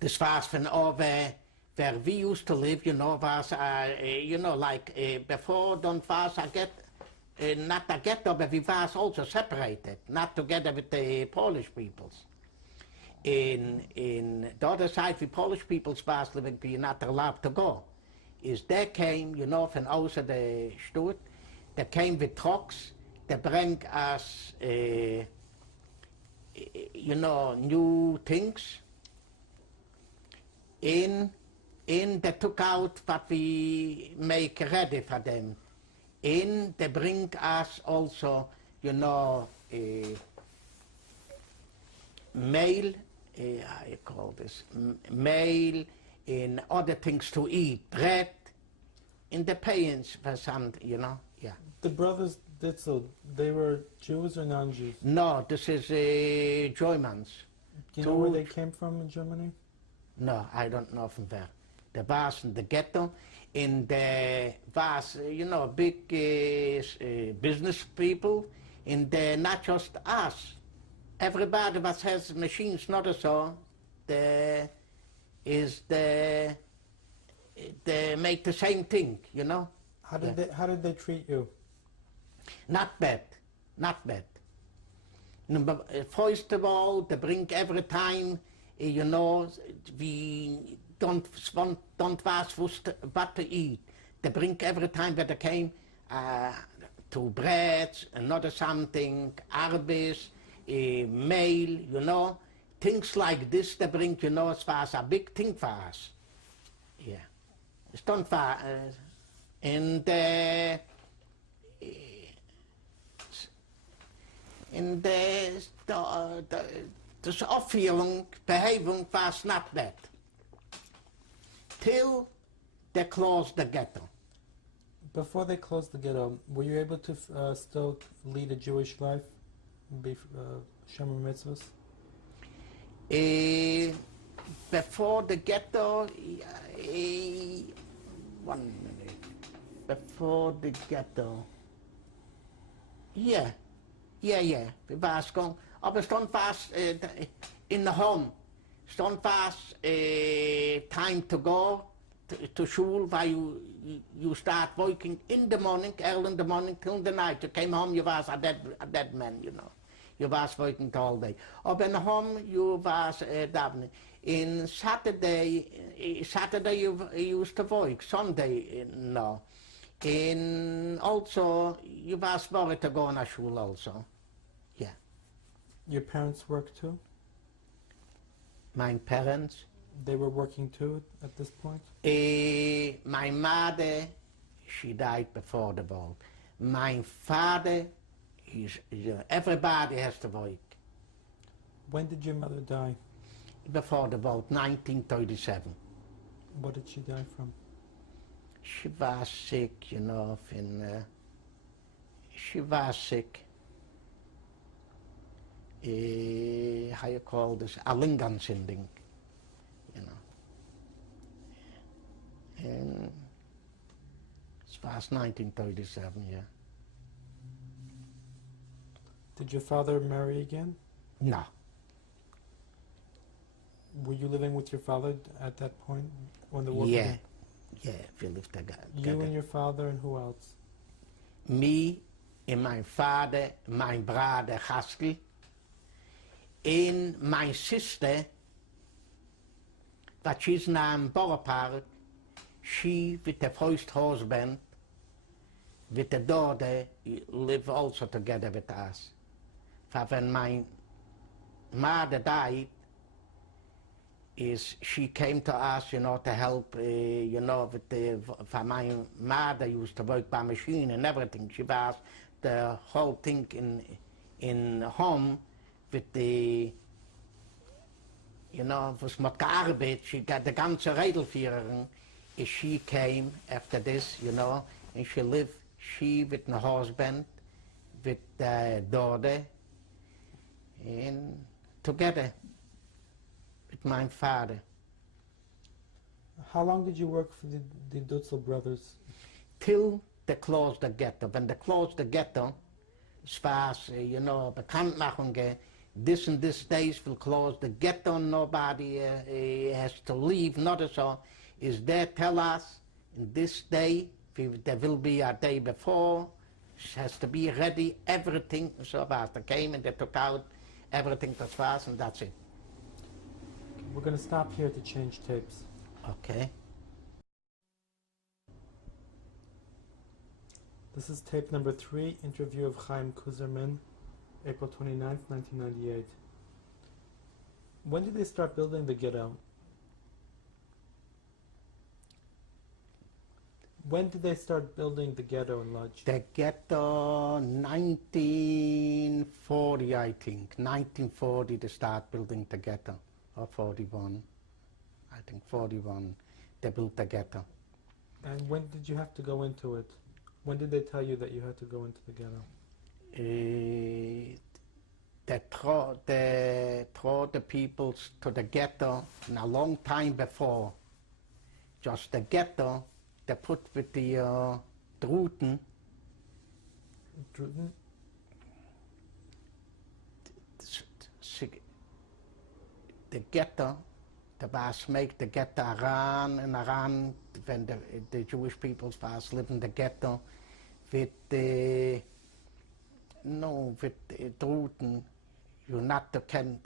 This was from over where we used to live, you know, was, you know, like before, don't was I get, not a ghetto, but we was also separated, not together with the Polish peoples. In the other side, the Polish peoples was living, we not allowed to go. Is they came, you know, from outside the Stutt, they came with trucks, they bring us, you know, new things. In they took out what we make ready for them. In they bring us also, you know, mail, how you call this, mail, in other things to eat, bread, in the payings for some, you know, yeah. The brothers Ditzel, they were Jews or non-Jews? No, this is Germans. Do you know where they came from in Germany? No, I don't know from where. There was in the ghetto, and there was, you know, big business people, and not just us. Everybody that has machines, not so, they make the same thing, you know. How did they treat you? Not bad, not bad. First of all, they bring every time, you know, we don't was what to eat. They bring every time that they came to bread, another something, arbis, mail, you know, things like this they bring, you know, it was a big thing for us. Yeah. It's done for, and in de Aufführung, Behavung was not bad. Till they closed the ghetto. Before they closed the ghetto, were you able to still lead a Jewish life? Be Shomer Mitzvahs? Before the ghetto, 1 minute. Before the ghetto, yeah. We was going, aber stond was in the home. Stond was time to go to school, where you start working in the morning, early in the morning till the night. You came home, you was a dead man, you know. You was working all day. But in home, you was davening. In Saturday you used to work. Sunday, no. And also, you was worried to go to school also. Yeah. Your parents worked too? My parents? They were working too at this point? My mother, she died before the war. My father, everybody has to work. When did your mother die? Before the war, 1937. What did she die from? She was sick, you know, she was sick. How you call this? A Lingansinding, you know. And it was 1937, yeah. Did your father marry again? No. Were you living with your father at that point when the war Yeah, began? yeah, we lived together. You and your father and who else? Me en mijn vader, mijn broer Haskell, en mijn zuster, wat is na een borrelpark, she with the first husband, with the daughter, live also together with us. For when my mother died, she came to us, to help, with for my mother used to work by machine and everything. She was the whole thing in home with the, was mit gearbeitet, she got the ganze Rädelführerin. She came after this, and she with the husband, with the daughter, and together. My father. How long did you work for the Dutzel brothers? Till they closed the ghetto. When they closed the ghetto, as far as, Bekanntmachungen, this and this days will close the ghetto, nobody has to leave, not so. Is there tell us, in this day, there will be a day before, it has to be ready, everything, so about. They came and they took out everything that was, and that's it. We're going to stop here to change tapes. Okay. This is tape number 3, interview of Chaim Kuszerman, April 29th, 1998. When did they start building the ghetto? When did they start building the ghetto in Lodz? The ghetto, 1940, I think. 1940 they start building the ghetto. Or 41, I think 41, they built the ghetto. And when did you have to go into it? When did they tell you that you had to go into the ghetto? They throw the people to the ghetto a long time before. Just the ghetto, they put with the Druten. Druten? The ghetto, the was make the ghetto around and around when the Jewish people was living in the ghetto with the Druten, you not can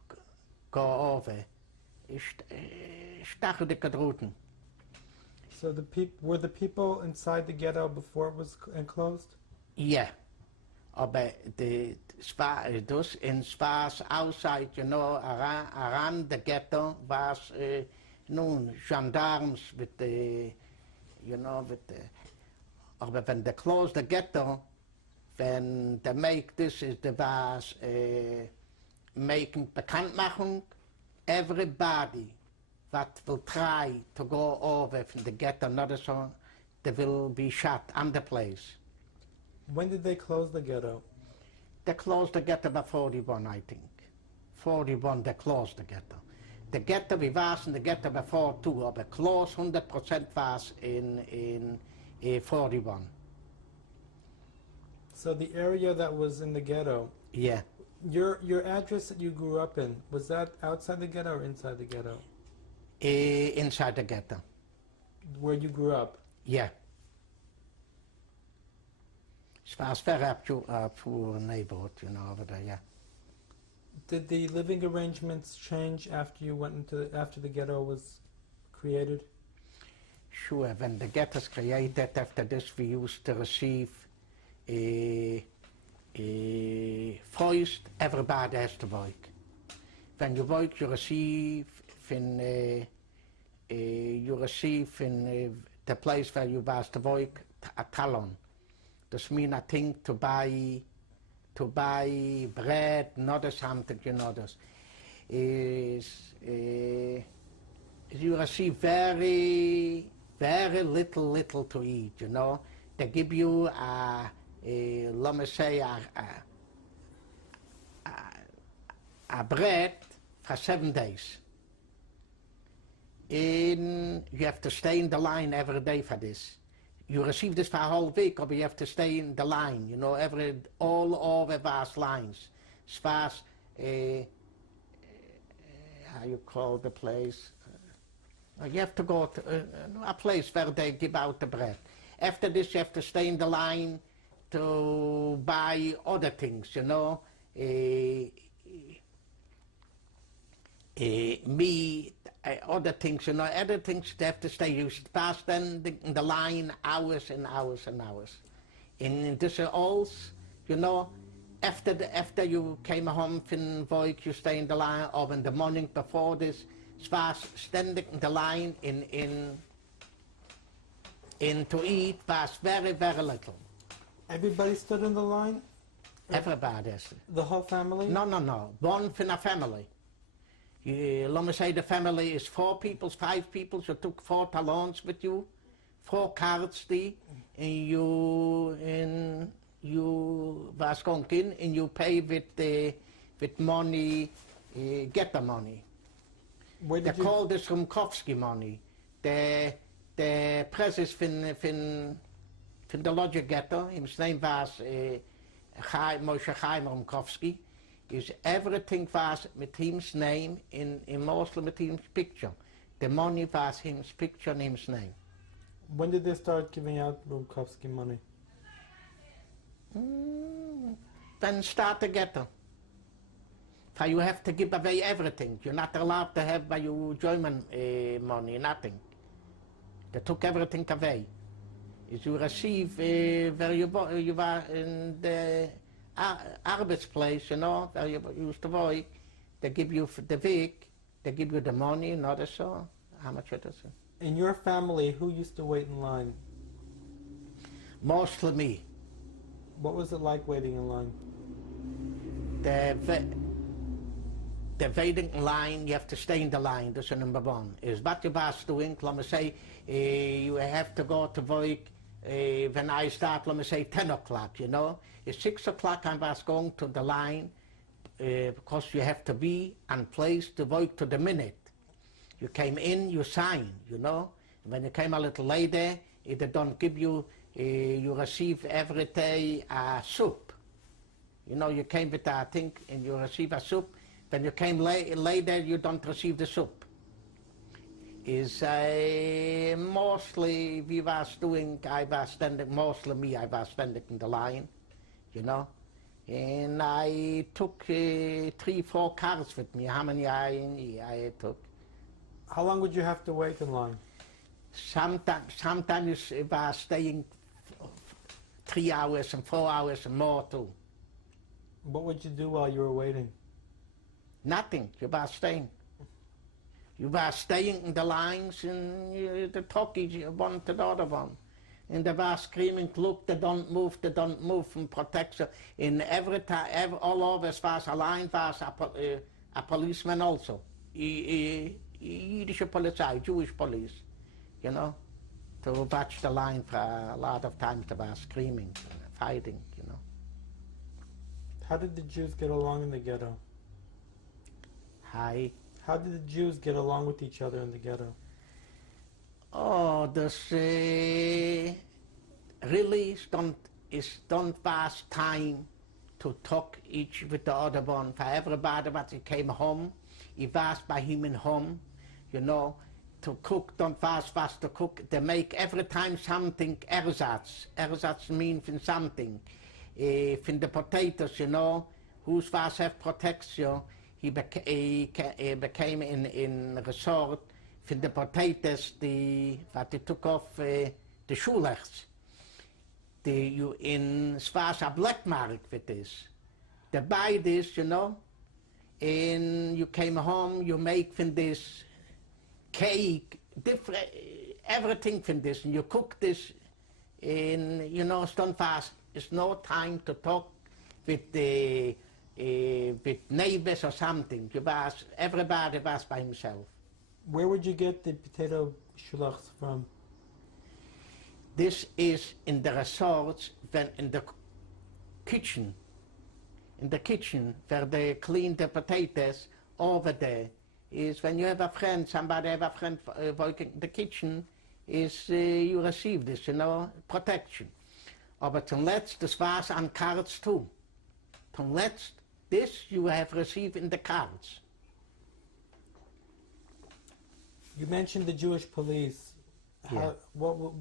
go over. Stacheldicke Druten. So were the people inside the ghetto before it was enclosed? Yeah. Aber dus in Spaß outside, around the ghetto was gendarmes with the, aber when they close the ghetto, when they make this, there was making Bekanntmachung, everybody that will try to go over from the ghetto, not so, they will be shot on the place. When did they close the ghetto? They closed the ghetto by 41, I think. 41, they closed the ghetto. The ghetto, we was in the ghetto before too, but close 100% was in 41. So the area that was in the ghetto, Yeah. Your address that you grew up in, was that outside the ghetto or inside the ghetto? Inside the ghetto. Where you grew up? Yeah. It was very up to poor neighborhood, over there, yeah. Did the living arrangements change after you went after the ghetto was created? Sure, when the ghetto was created, after this we used to receive first, everybody has to work. When you work, you receive in the place where you was to work a talon. Das mean a thing to buy bread, not something, this. You receive very, very little to eat, They give you let me say, a bread for 7 days. And you have to stay in the line every day for this. You receive this for a whole week, but you have to stay in the line, all over vast lines. As far as how you call the place? You have to go to a place where they give out the bread. After this, you have to stay in the line to buy other things, you know. Meat, other things, you know, other things they have to stay. You pass then in the line hours and hours and hours. In this also, you know, after you came home from work, you stay in the line, or in the morning before this, it was standing in the line in to eat was very, very little. Everybody stood in the line? Everybody. The whole family? No. One from a family. Let me say the family is 4 people, 5 people. You took 4 talons with you, 4 cards, and you was going in and you pay with money, get the money. They call this Rumkowski money. The president from the Lodge Ghetto, his name was Moshe Chaim Rumkowski, is everything was with his name in mostly with his picture. The money was his picture and his name. When did they start giving out Rumkowski money? Then start the ghetto. So you have to give away everything. You're not allowed to have by your German money, nothing. They took everything away. If you receive where you were in the Arbeitsplatz, you know, where you used to work, they give you the week, they give you the money, not so. How much it is? In your family, who used to wait in line? Mostly me. What was it like waiting in line? The waiting in line, you have to stay in the line, that's number 1. Is what you was doing, let me say, you have to go to work when I start, let me say, 10 o'clock, you know. It's 6 o'clock I was going to the line because you have to be on place to work to the minute. You came in, you sign, you know. When you came a little later, they don't give you, you receive every day a soup. You know, you came with a thing and you receive a soup. When you came later, you don't receive the soup. Is mostly we was doing, I was standing, mostly me, I was standing in the line, you know. And I took 3-4 cars with me, how many I took. How long would you have to wait in line? Sometimes I was staying 3 hours and 4 hours and more too. What would you do while you were waiting? Nothing, you were staying. You were staying in the lines and the talkies one to the other one. And they were screaming, look, they don't move from protection. In every time, all over as far as a line was a policeman also. Yiddish Polizei, Jewish police, you know, to watch the line for a lot of times they were screaming, fighting, you know. How did the Jews get along in the ghetto? Hi. How did the Jews get along with each other in the ghetto? Oh, this really don't pass time to talk each with the other one. For everybody that he came home, he was by him in home, you know, to cook, don't pass fast to cook. They make every time something ersatz. Ersatz means from something. From the potatoes, you know, who's was have protection. He became in resort from the potatoes, what they took off the Schulers. Es war a black market with this. They buy this, you know, and you came home, you make from this cake, different, everything from this, and you cook this, and, you know, don't fast. It's no time to talk with the with neighbors or something. Everybody was by himself. Where would you get the potato shulachs from? This is in the resorts, in the kitchen. In the kitchen, where they clean the potatoes, over there, is when you have a friend, somebody have a friend working in the kitchen, is you receive this, you know, protection. Aber zum Letzt, das war's an cards too. Zum Letzt, this you have received in the cards. You mentioned the Jewish police. Yeah. What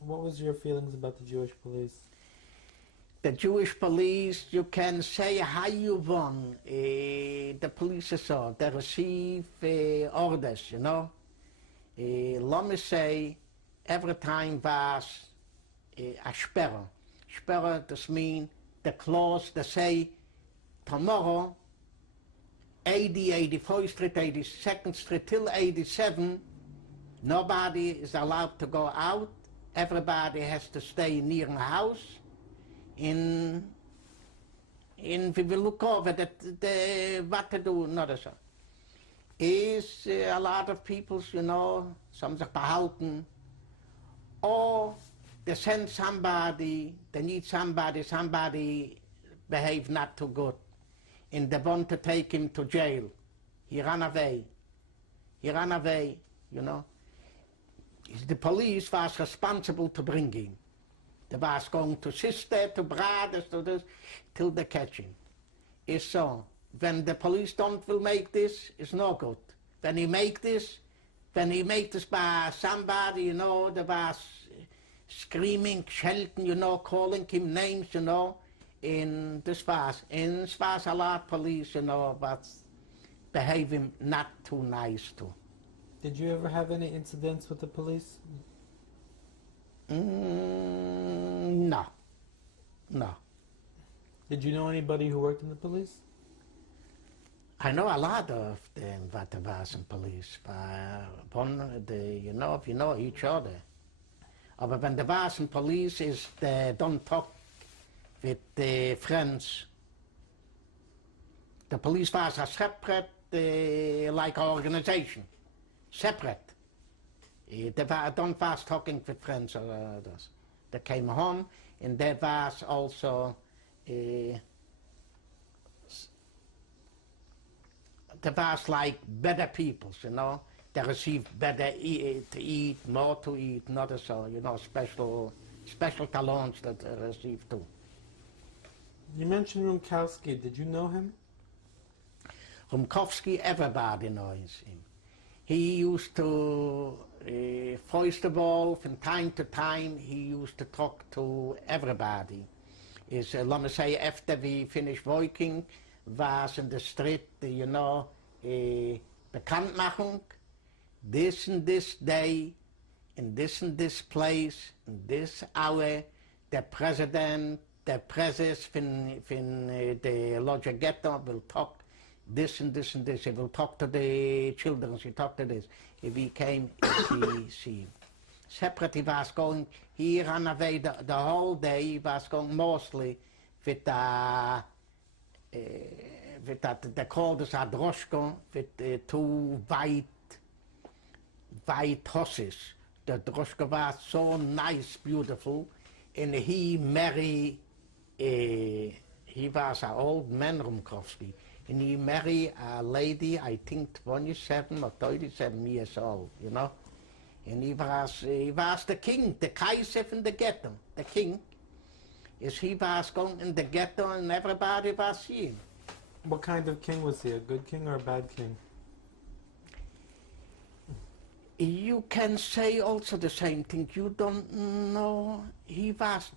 was your feelings about the Jewish police? The Jewish police, you can say how you want. The police is so, they receive orders, you know. Let me say, every time was a sperre. Sperre, das mean the clause, they say, tomorrow, 80, 81st Street, 82nd Street, till 87, nobody is allowed to go out. Everybody has to stay near the house. In we will look over the what to do, not so. Is a lot of people, you know, some sich behalten, or they send somebody, they need somebody behave not too good, and they want to take him to jail. He ran away, you know. The police was responsible to bring him. They was going to sister, to brothers, to this, till they catch him. It's so. When the police don't will make this, it's no good. When he make this by somebody, you know, they was screaming, shouting, you know, calling him names, you know, and this was a lot of police, you know, but behaving not too nice too. Did you ever have any incidents with the police? No. Did you know anybody who worked in the police? I know a lot of them what was in police, but you know each other. But when the was in police is they don't talk with the friends. The police was a separate like organization, separate. They don't was talking with friends or others. They came home, and there was also there was like better peoples, you know. They received better to eat, more to eat, not so, you know, special talents that they received too. You mentioned Rumkowski. Did you know him? Rumkowski, everybody knows him. He used to, first of all, from time to time, he used to talk to everybody. Let me say, after we finished working, was in the street, you know, Bekanntmachung, this and this day, in this and this place, in this hour, the president, the president from the Lodger Ghetto will talk this and this and this. He will talk to the children, he talked to this. He came, he see. Separate, he was going, he ran away the whole day, he was going mostly with they called us a droshka, with two white horses. The droshka was so nice, beautiful, and he married, he was an old man, Rumkowski, and he married a lady, I think 27 or 37 years old, you know. And he was the king, the Kaiser from the ghetto, the king. He was going in the ghetto and everybody was seeing. What kind of king was he? A good king or a bad king? You can say also the same thing. You don't know. He was,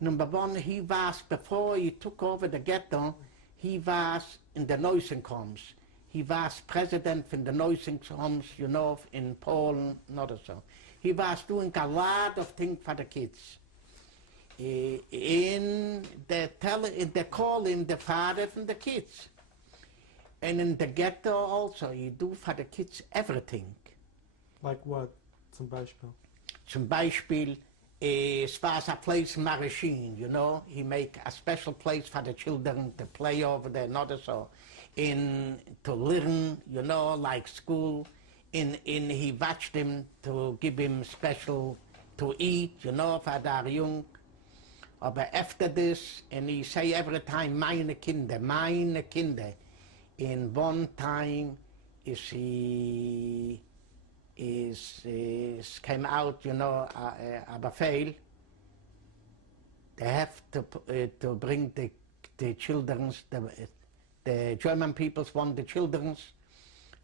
number one, he was, before he took over the ghetto, he was in the nursing homes. He was president from the nursing homes, you know, in Poland, not so. He was doing a lot of things for the kids. They call him the father from the kids. And in the ghetto also, he do for the kids everything. Like what? Zum Beispiel? Zum Beispiel, es was a place machine, you know. He make a special place for the children to play over there, not so. To learn, you know, like school. He watched him to give him special to eat, you know, for the young. But after this, and he say every time, meine Kinder, meine Kinder. In one time, came out, you know, a Befehl. They have to bring the children, the German peoples want the children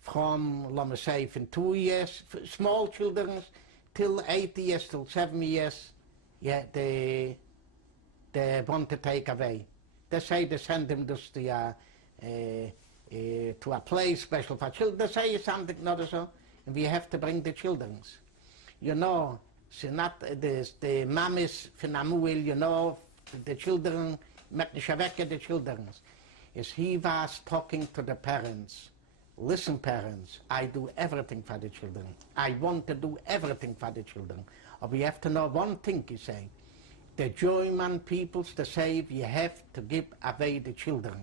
from, let me say, from 2 years, small children, till 8 years, till 7 years, yeah, they want to take away. They say they send them just to a place special for children. They say something not so, and we have to bring the children. You know, sie not the mamas von Amuel, you know, the children, met nicht weg the children. Is he was talking to the parents. Listen, parents, I do everything for the children. I want to do everything for the children. But we have to know one thing, he say. The German peoples, they say, we have to give away the children.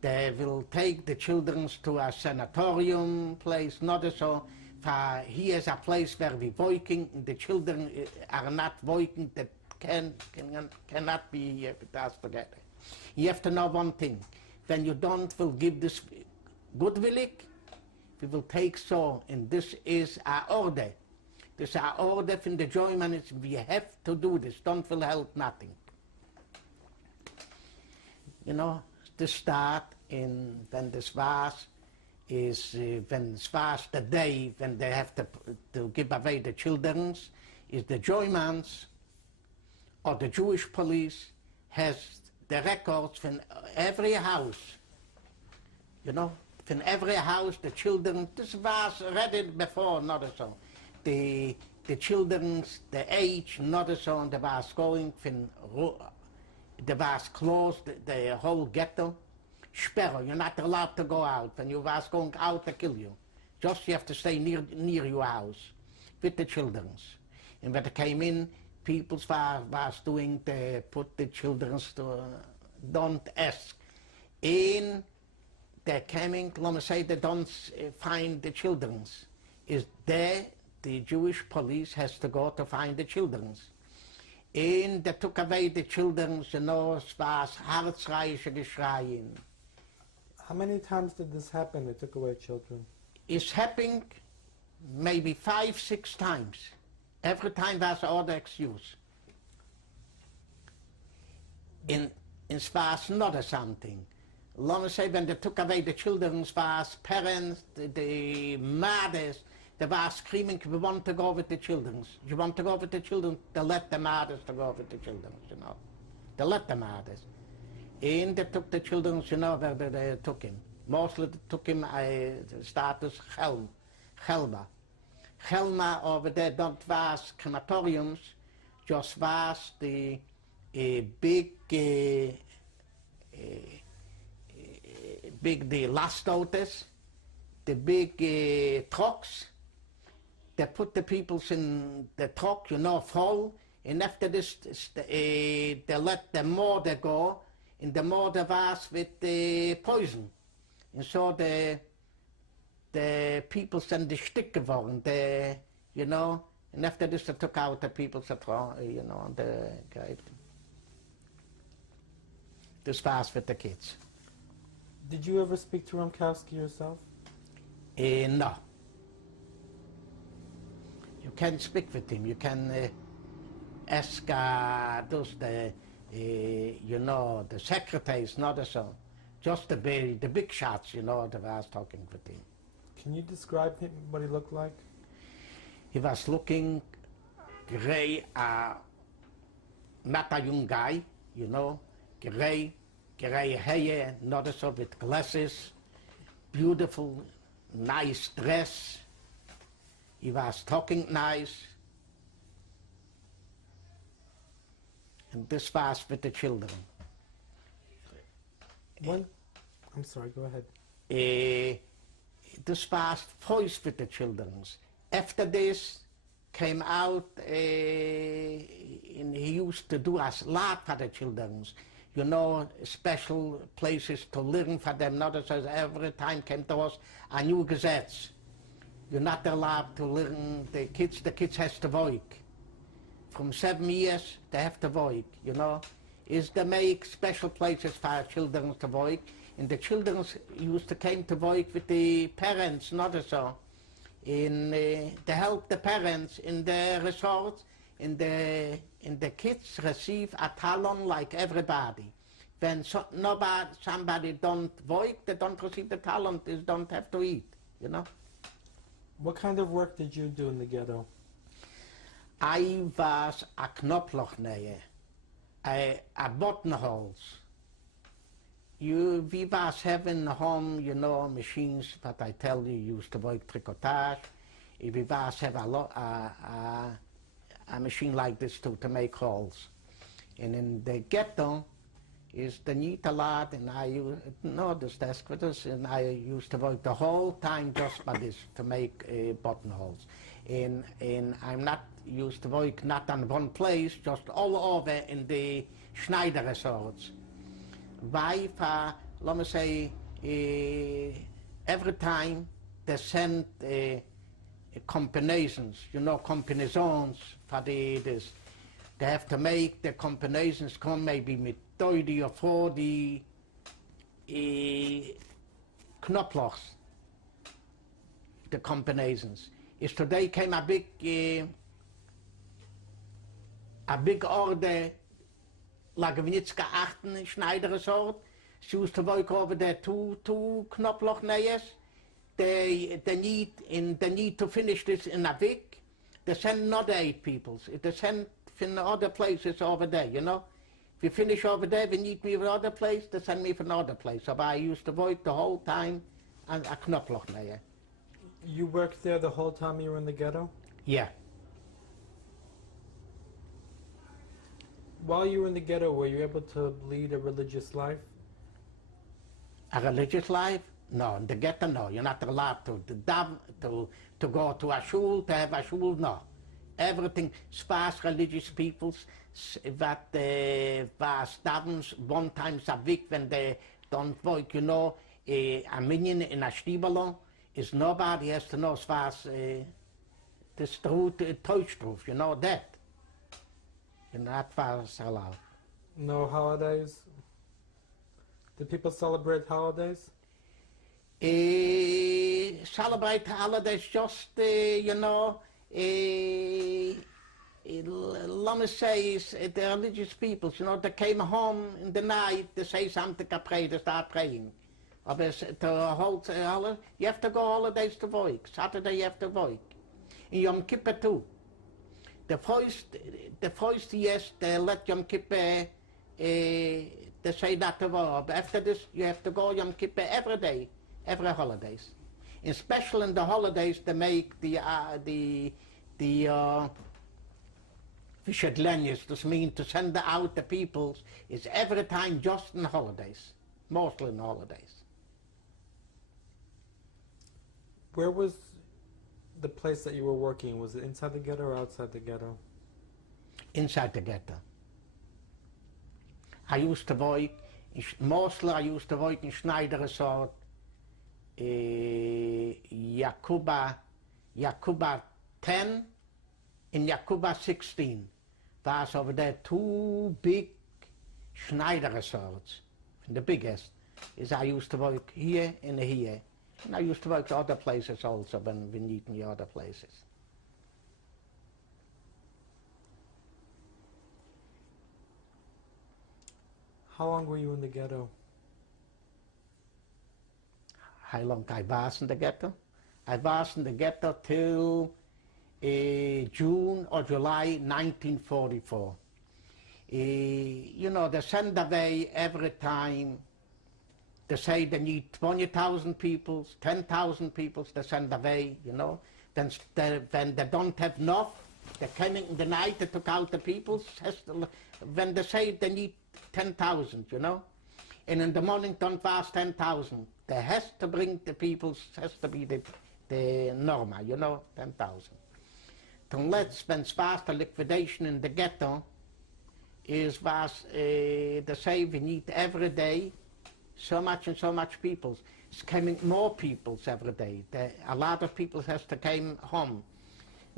They will take the children to a sanatorium place, not so. For here is a place where we working, and the children are not working, that cannot be here with us together. You have to know one thing. When you don't will give this goodwillig, we will take so, and this is our order. This is our order from the Germans. We have to do this. Don't will help nothing. You know, the start in when this was is when this was the day when they have to give away the children, is the Germans or the Jewish police has the records from every house. You know, from every house, the children, this was read before, not so. The children's, the age, not so, and they was going from, they was closed, the whole ghetto. Sperre, you're not allowed to go out. When you was going out, they kill you. Just you have to stay near your house with the children's. And when they came in, people was doing, they put the children's to, don't ask. In they're coming, let me say, they don't find the children's. Is there, the Jewish police has to go to find the children's. And they took away the children's, you know, es war herzreiche Geschreien. How many times did this happen? They took away children. It's happening maybe 5, 6 times. Every time was other excuse. In was not something. Let me say, when they took away the children, was parents, the mothers, they were screaming, we want to go with the children. You want to go with the children? They let the mothers to go with the children, you know. They let the mothers. And they took the children, you know, where they took him. Mostly they took him status Chelma. Chelma over there don't was crematoriums, just was the big the Lastautos, the big trucks. They put the peoples in the truck, you know, full, and after this, they let the mortar go, and the mortar was with the poison. And so the people sind die Stück geworden, you know, and after this they took out the people, you know, and the grave. This was with the kids. Did you ever speak to Romkowski yourself? No. You can speak with him. You can ask those you know, the secretaries, not so. Just the big shots, you know, that I was talking with him. Can you describe him, what he looked like? He was looking gray, not a young guy, you know, gray hair, not so with glasses, beautiful, nice dress. He was talking nice. And this was with the children. I'm sorry, go ahead. This was first with the children. After this came out, and he used to do a lot for the children. You know, special places to learn for them. Not as every time came to us a new Gesetz. You're not allowed to learn, the kids has to work. From 7 years, they have to work, you know. Is they make special places for children to work, and the children used to come to work with the parents, not so. In to help the parents in the resorts, and the kids receive a talon like everybody. When somebody don't work, they don't receive the talon, they don't have to eat. you know. What kind of work did you do in the ghetto? I was a Knopflochnähe, a buttonholes. We was having home, you know, machines, what I tell you, used to work tricotage. We was have a machine like this too, to make holes. And in the ghetto is the neat a lot, and I know this desk with us, and I used to work the whole time just by this, to make buttonholes. And I'm not used to work not on one place, just all over in the Schneider resorts. Why, let me say, every time they send combinations, you know, combinations for this. They have to make the combinations come maybe with 30 or 40 Knopflochs, the combinations. Is today came a big order, like Winitska 8 Schneider sort. She used to work over there two Knopfloch nails. They need to finish this in a week. They send another 8 people. They send from other places over there, you know. If you finish over there, we need me from another place, they send me from another place. So I used to work the whole time on a Knopfloch nail. You worked there the whole time you were in the ghetto? Yeah. While you were in the ghetto, were you able to lead a religious life? A religious life? No, in the ghetto, no. You're not allowed to go to a shul, to have a shul, no. Everything, as far as religious peoples, that was davens one time a week when they don't work, you know, a minion in a stiebelo, is nobody has to know as far as the Teuchstruf, you know that. And that was allowed. No holidays? Did people celebrate holidays? Celebrate holidays just, you know, let me say, the religious peoples, you know, they came home in the night, they say something, they pray, they start praying. You have to go holidays to work. Saturday you have to work. In Yom Kippur too. The first years they let Yom Kippur, they say not to work. But after this, you have to go Yom Kippur every day, every holidays. And especially in the holidays, they make the Vishadlenyas, this means to send out the peoples, is every time just in holidays, mostly in holidays. Where was the place that you were working? Was it inside the ghetto or outside the ghetto? Inside the ghetto. I used to work, mostly I used to work in Schneider Resort, Yakuba 10 and Yakuba 16. There's over there 2 big Schneider Resorts. The biggest is I used to work here and here. And I used to work other places also when we need me other places. How long were you in the ghetto? How long I was in the ghetto? I was in the ghetto till June or July 1944. You know, they send away every time. They say they need 20,000 people, 10,000 people, they send away, you know. When they don't have enough, they came in the night, they took out the people. When they say they need 10,000, you know. And in the morning, don't was 10,000. They has to bring the people, has to be the norma, you know, 10,000. Unless when es was the liquidation in the ghetto, they say we need every day so much and so much people. It's coming more people every day. A lot of people has to come home.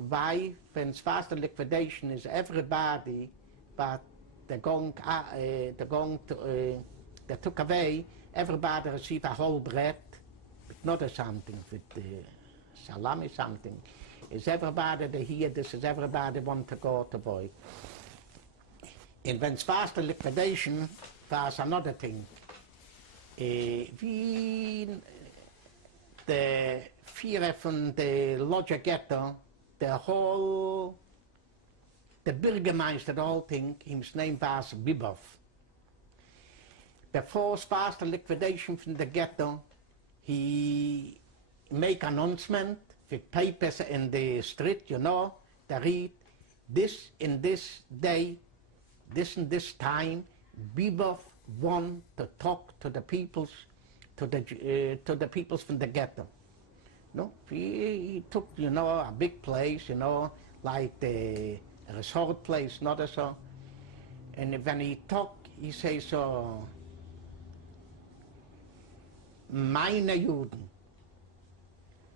Why? When es was the liquidation is everybody, but they took away, everybody received a whole bread, not a something with salami something. Is everybody they hear this, is everybody want to go to work. And when es was the liquidation, was another thing. The Führer von der Lodger Ghetto, the Bürgermeister, the whole thing, his name was Bibov. Before was the liquidation from the ghetto, he make announcement with papers in the street, you know, they read, this in this day, this and this time, Bibov want to talk to the peoples, to the peoples from the ghetto. No, he took, you know, a big place, you know, like the resort place, not so. And when he talked, he says, so, meine Juden,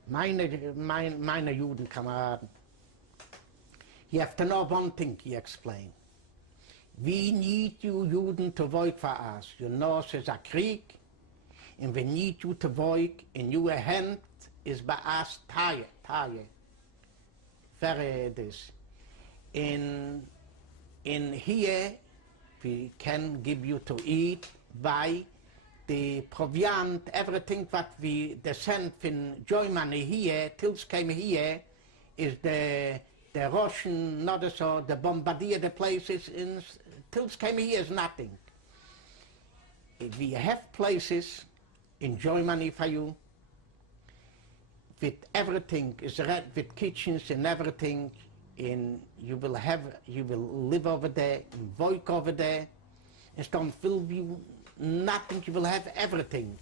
meine Judenkameraden, you have to know one thing, he explained. We need you Juden to work for us. You know, it's a Krieg, and we need you to work, and your hand is by us tired. Very this. In here, we can give you to eat by the proviant, everything what we send from Germany here, till came here, is the Russian, not so, the bombardier the places, in till came here is nothing. We have places in Germany for you, with everything is red, with kitchens and everything, and you will live over there, and work over there, and don't fill you nothing, you will have everything.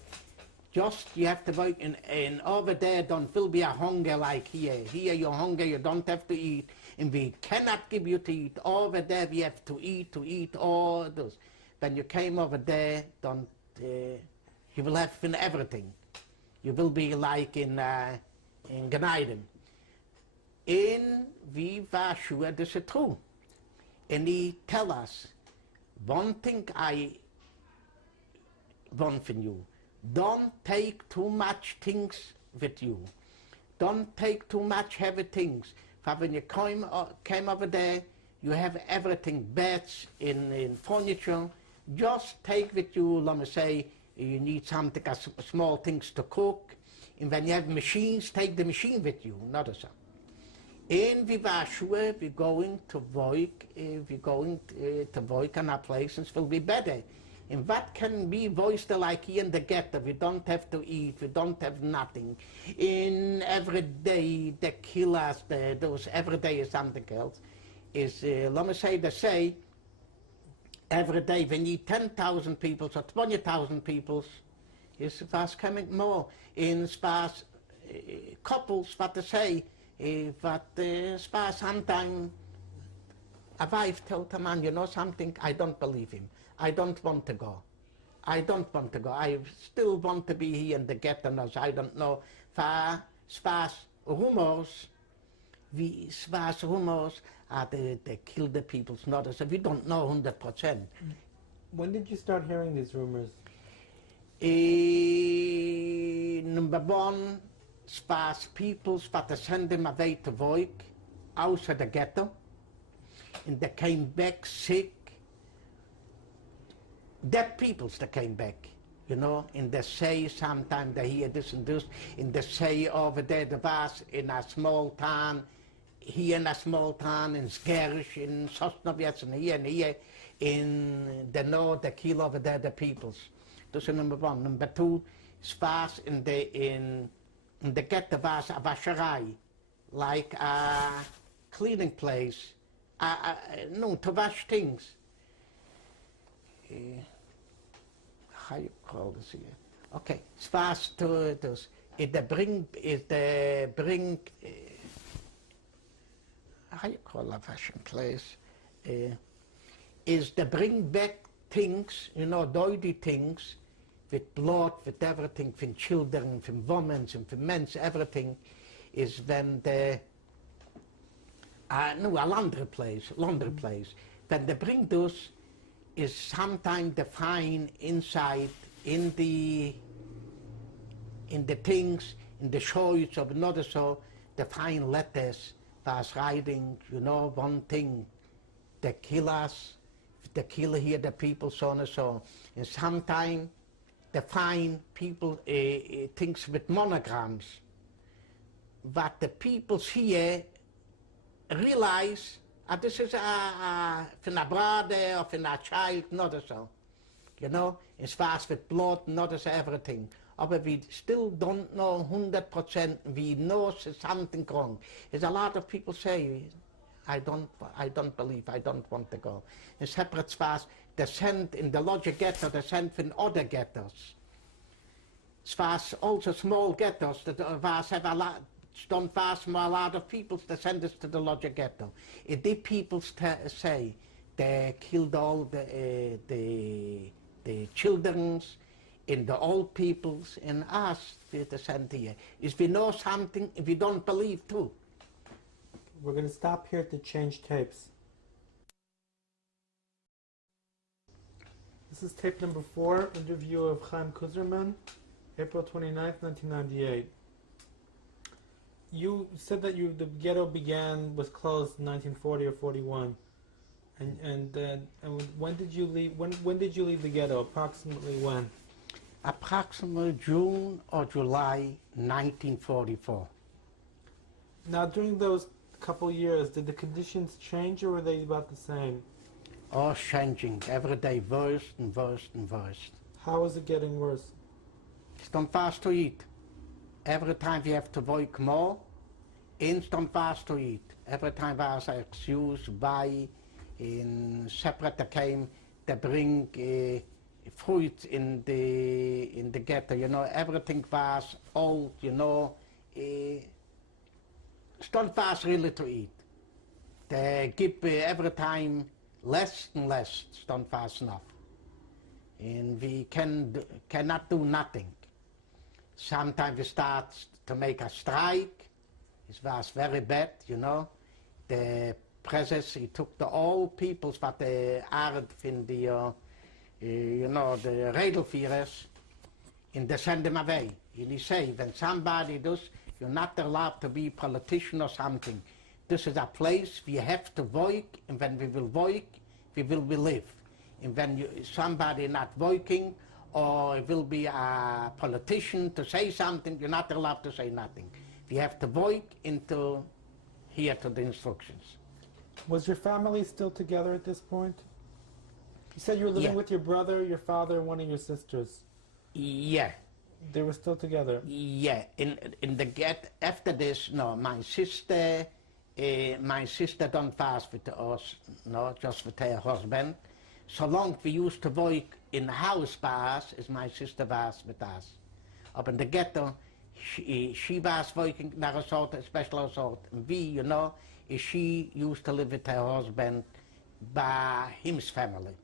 Just you have to work, and over there don't feel be a hunger like here. Here you're hungry, you don't have to eat, and we cannot give you to eat. Over there we have to eat all those. When you came over there, don't you will have everything. You will be like in Gneiden. And we were sure this is true. And he tell us, one thing I want from you, don't take too much things with you. Don't take too much heavy things. For when you came over there, you have everything, beds, in furniture. Just take with you, let me say, you need something, small things to cook. And when you have machines, take the machine with you, not so. And we were sure we're going to work on our places will be better. And what can be voiced like here in the ghetto? We don't have to eat, we don't have nothing. In every day, they kill us, those every day is something else. Is, let me say, every day we need 10,000 people, so 20,000 people, is fast coming more. In sparse couples, what they say, but sparse sometimes a wife told a man, you know something, I don't believe him. I don't want to go. I still want to be here in the ghetto, no, so I don't know. For sparse rumors, they kill the people, not so we don't know 100%. When did you start hearing these rumors? Number one, sparse people, but they send them away to work outside the ghetto, and they came back sick. Dead peoples that came back, you know, and they say sometimes they hear this and this, and they say over there was in a small town, here in a small town, in Skerish, in Sosnowiec, and here, in the north, they kill over there the peoples. That's number one. Number two, was in the ghetto was a washerei, like a cleaning place, to wash things. How you call this here? Okay, spas to this. How you call a fashion place? Is they bring back things, you know, dirty things, with blood, with everything, from children, from women, and from men, everything, is when the a laundry place. When they bring those, is sometimes they find inside in the things, in the shorts of another so, they find letters that's writing, you know, one thing, they kill us, they kill here the people, so on and so. And sometimes they find people, things with monograms. what the peoples here realize this is from a brother or from a child, not so. You know, as far as with blood, not as everything. But we still don't know 100%. We know something wrong. There's a lot of people say, I don't believe, I don't want to go. In separate spots, they sent in the larger ghetto, they sent from other ghettos. As far as also small ghettos, that have a lot, don't fast a lot of people, they send us to the larger ghetto. If the people say they killed all the children's, in the old peoples, in us, we send here. If we know something, if we don't believe too. We're going to stop here to change tapes. This is tape number 4, interview of Chaim Kuszerman, April 29th, 1998. You said that the ghetto was closed in 1940 or 41. And when did you leave? When did you leave the ghetto? Approximately when? Approximately June or July 1944. Now, during those couple years, did the conditions change or were they about the same? Oh, changing every day, worse and worse and worse. How is it getting worse? It's not fast to eat. Every time we have to work more, it's not fast to eat. Every time there's an excuse why in separate they came, they bring fruit in the ghetto, you know, everything was old, you know. It's not fast really to eat. They give every time less and less, it's not fast enough. And we cannot do nothing. Sometimes we start to make a strike. It was very bad, you know. The president, he took the old peoples, but the Arab in the, you know, the Redelführers, and they send them away. And he say, when somebody does, you're not allowed to be a politician or something. This is a place we have to work, and when we will work, we will live. And when somebody not working, or will be a politician to say something, you're not allowed to say nothing. We have to work into here to the instructions. Was your family still together at this point? You said you were living with your brother, your father, and one of your sisters. Yeah. They were still together? Yeah. In the after this, no, my sister don't fast with us, no, just with her husband. So long we used to work in the house by us, as my sister was with us. Up in the ghetto, she was working in a sort of special sort. And we, you know, she used to live with her husband by his family.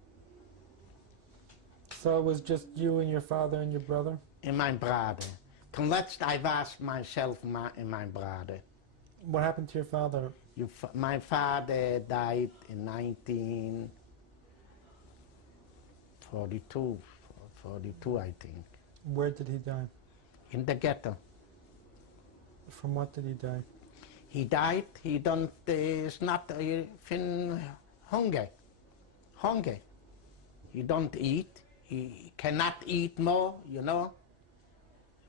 So it was just you and your father and your brother? And my brother. Ten letzt I was myself and my brother. What happened to your father? My father died in 1942, 42 I think. Where did he die? In the ghetto. From what did he die? He died, he don't, it's not, from hunger. Hunger. He don't eat, he cannot eat more, you know.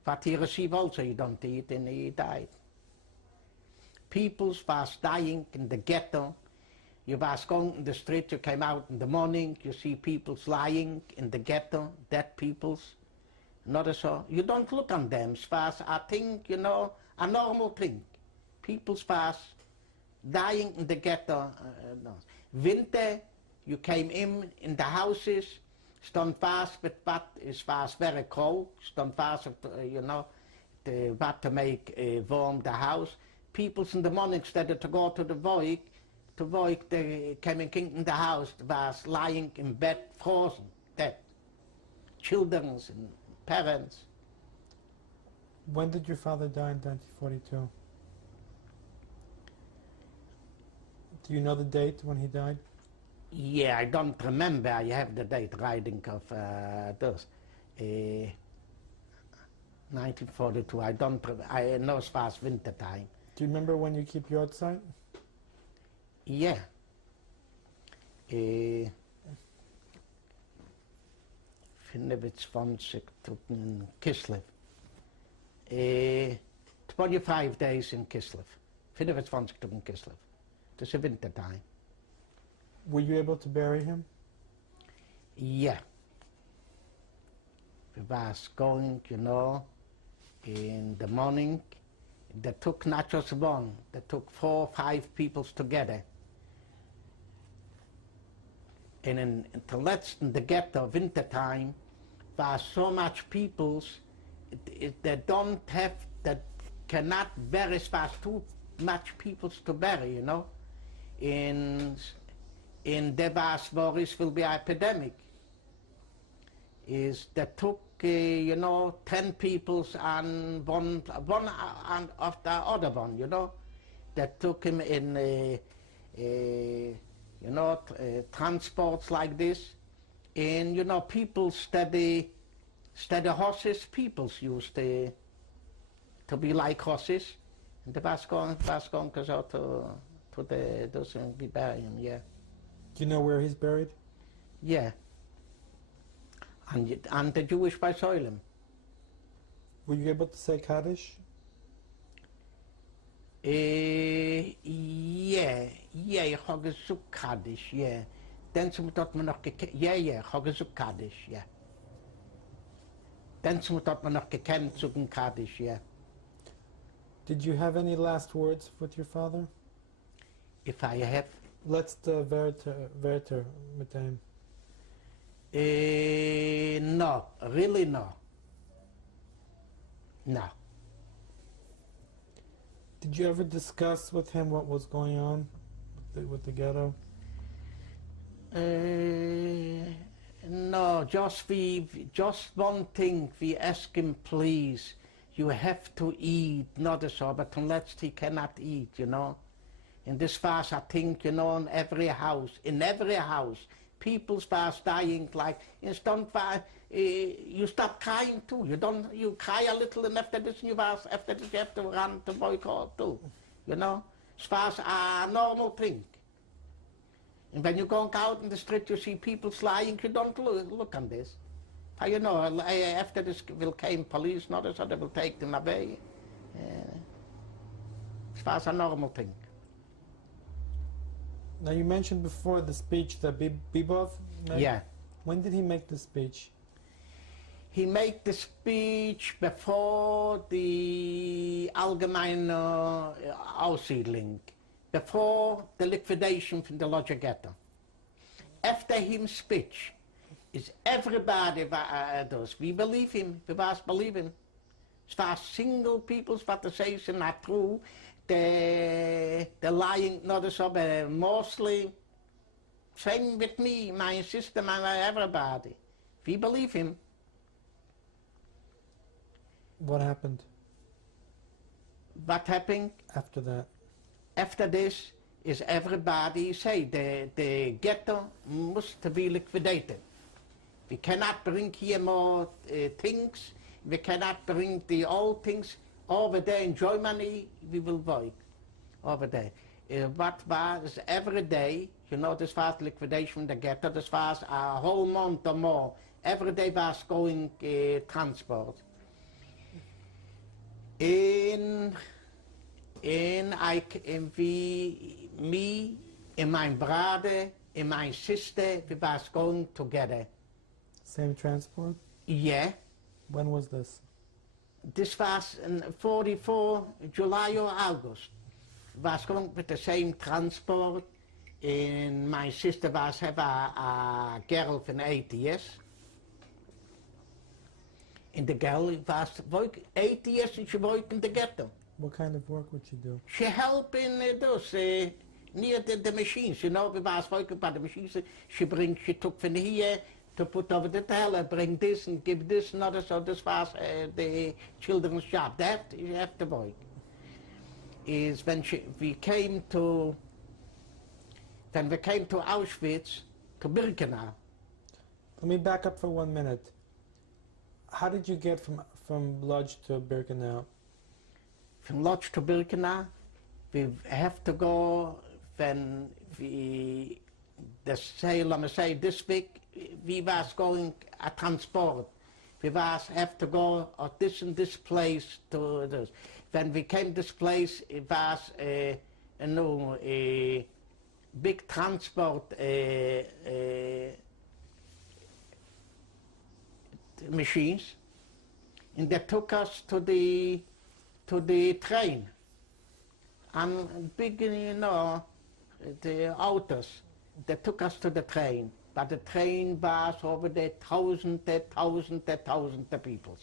But he received also, he don't eat, and he died. People was dying in the ghetto. You was going in the street, you came out in the morning, you see people lying in the ghetto, dead peoples. Not so. You don't look on them. It was a thing, you know, a normal thing. People was dying in the ghetto. No. Winter, you came in the houses, stand fast with what, it was very cold, stand fast, you know, what to make warm the house. People in the morning, instead of to go to the work, they came in the house, was lying in bed, frozen, dead. Children and parents. When did your father die in 1942? Do you know the date when he died? Yeah, I don't remember. I have the date writing of this. 1942. I don't. I know it was winter time. Do you remember when you keep your outside? Yeah. 25 tot Kislev. 25 days in Kislev. 25 Tage in Kislev. Das ist Wintertime. Were you able to bury him? Yeah. We was going, you know, in the morning. They took not just one, they took 4 or 5 people together. And in the letzten, the ghetto, wintertime, was so much peoples, they don't have, that cannot bury, it was too much peoples to bury, you know. In there was worries will be epidemic. Is they took, you know, 10 peoples and one and of the other one, you know. They took him in, you know, transports like this. And, you know, people steady horses, peoples used to be like horses. And they was going to go to the, those and be bury him, yeah. Do you know where he's buried? Yeah. And the Jewish Baisoilem. Were you able to say Kaddish? Yeah, ich habe gesucht Kaddish, yeah. Dann hat man noch gekannt, ich habe gesucht Kaddish, yeah. Dann hat man noch gekannt zu Kaddish, yeah. Did you have any last words with your father? If I have, Let's Werther mit dem. no, really no. No. Did you ever discuss with him what was going on with the ghetto? No, just one thing, we ask him, please, you have to eat, not so, but unless he cannot eat, you know. And this was, I think, you know, in every house, people was dying like, you stop crying too. You cry a little, and after this you have to run to boycott too, you know. It was a normal thing. And when you go out in the street, you see people lying, you don't look on this. You know, after this will came police, not so they will take them away. It was a normal thing. Now you mentioned before the speech that Bibov made. Yeah. When did he make the speech? He made the speech before the allgemeine Aussiedlung, before the liquidation from the Lodger Ghetto. After his speech, is everybody does. We believe him, we must believe him. It was single peoples what they say is not true. The lying, not so, but mostly, same with me, my sister, everybody. We believe him. What happened What happened after that? after this is everybody say the ghetto must be liquidated. We cannot bring here more things. We cannot bring the old things. Over there in Germany, we will work over there. What was every day, you know, this was liquidation of the ghetto, this was a whole month or more. Every day was going transport. Me and my brother and my sister, we was going together. Same transport? Yeah. When was this? This was in 44, July or August. Was going with the same transport, and my sister was have a girl from 8 years. And the girl was work 8 years and she worked in the ghetto. What kind of work would she do? She helped in those near the machines, you know. We was working by the machines. She took from here to put over the teller, bring this and give this and other. So this was the children's job. That you have to work. Is when we came to Auschwitz, to Birkenau. Let me back up for 1 minute. How did you get from Lodz to Birkenau? From Lodz to Birkenau, we have to go when let me say this week, we was going a transport. We was have to go at this and this place to this. when we came to this place, it was a big transport machines, and they took us to the train, and big, the autos. They took us to the train, but the train was over the thousands of people,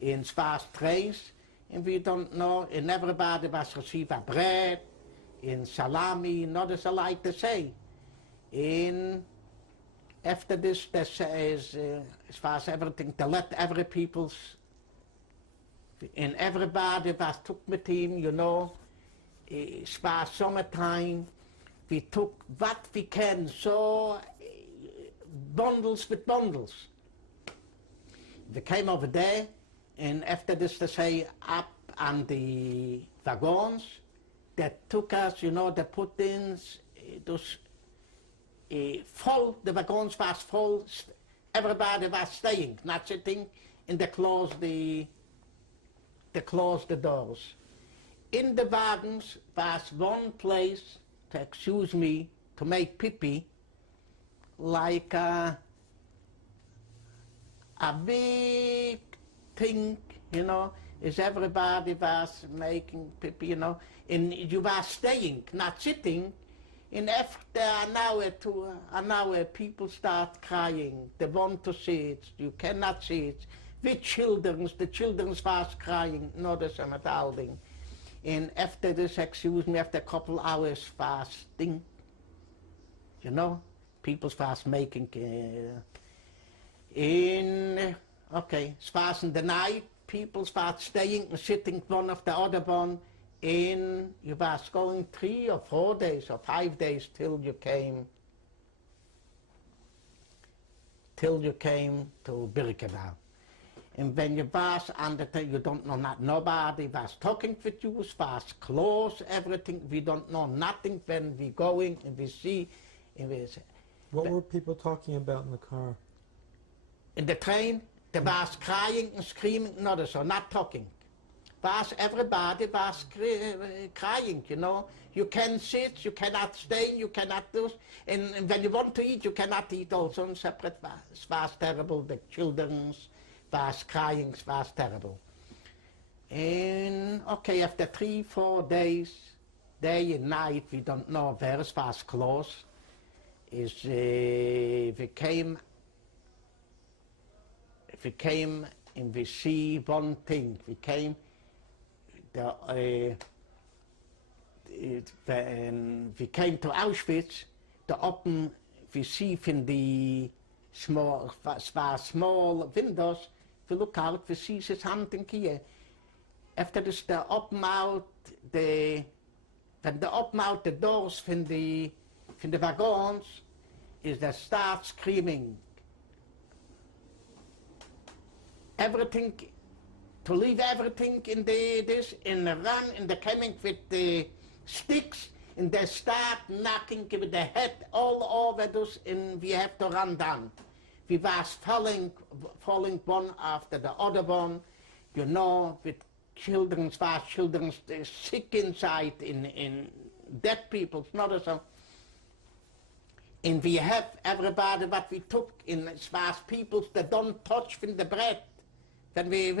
in fast trains, and we don't know, and everybody was received a bread, in salami, not as I like to say. In after this, as far as everything, to let every people's, and everybody was took with him, as far as summertime, we took what we can, so bundles with bundles. We came over there, and after this, they say, up on the wagons, they took us, they put in those full, the wagons was full, everybody was staying, not sitting, and they closed the doors. In the wagons was one place, to excuse me, to make pee-pee, like a big thing, is everybody was making pee-pee, and you were staying, not sitting, and after an hour, people start crying. They want to see it, you cannot see it. With the children was crying, not as I'm holding. And after this, excuse me, after a couple hours fasting, people was making, okay, it was in the night, people start staying and sitting one of the other one, and you was going 3 or 4 days or 5 days till you came to Birkenau. And when you was on the you don't know, nobody was talking with you, was close, everything, we don't know nothing when we going and we see. And we say, what were people talking about in the car? In the train, they was crying and screaming, not talking. Everybody was crying, You can sit, you cannot stay, you cannot do, and when you want to eat, you cannot eat also in separate. It was terrible, the children's was crying, it was terrible. And okay, after 3-4 days, day and night, we don't know where it was close, we came and we see one thing. We came, when we came to Auschwitz, we see from the small windows, we look out, we see something here. After this, when they open out the doors from the wagons, they start screaming. Everything, to leave everything in and run, and they're coming with the sticks, and they start knocking with the head all over us, and we have to run down. We was falling one after the other one, with children sick inside, in dead people, not so. And we have everybody what we took in as people that don't touch from the bread. When we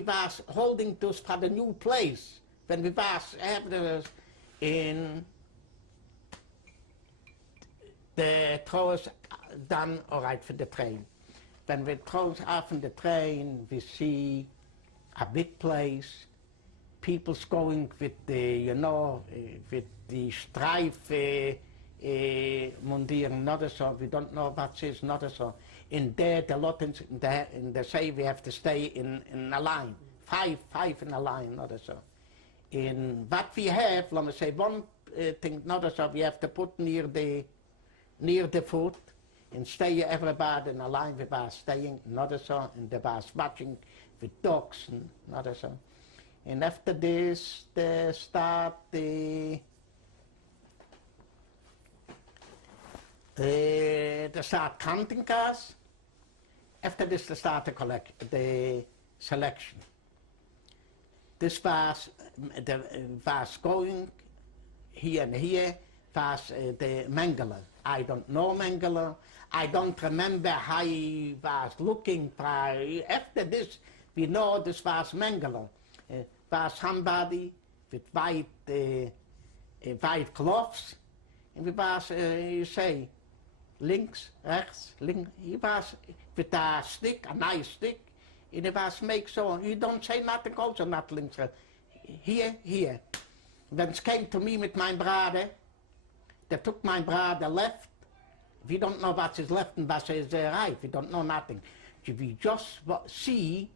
was holding those for the new place, when we was in the throw us down all right for the train. When we throw us off in the train, we see a big place, people's going with the, with the strife mundieren, not so, we don't know what it is, not so. In there, the lot in they say we have to stay in a line, five in a line, not so. In what we have, let me say one thing, not so, we have to put near the foot and stay everybody in a line. We were staying, not so, and they was watching with dogs, and not so. And after this, they start they start counting cars. After this, they start the selection. this was going here and here, was the Mengele. I don't know Mengele. I don't remember how he was looking for. After this, we know this was Mengele. Was somebody with white clothes, and we was, you say, links, rechts, links. He was with a stick, a nice stick, and he was make so. He don't say nothing also, not links, rechts. Here. When it came to me with my brother, they took my brother left. We don't know what is left and what is right. We don't know nothing. We just see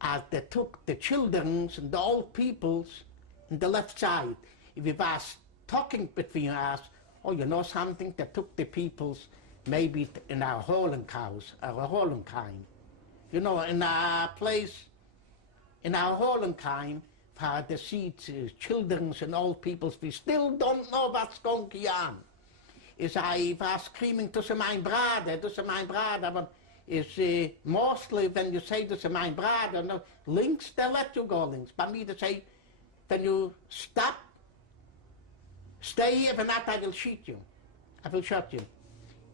as they took the children and the old peoples on the left side. If we was talking between us, oh, you know something? They took the peoples maybe in our Holocaust, our Holocaust. You know, in our place, in our Holocaust, for the seeds, children and old peoples, we still don't know what's going on. Is I was screaming to my brother, but is mostly when you say to my brother, no, links, they let you go links. By me, they say, when you stop, stay here, if not, I will shoot you. I will shoot you.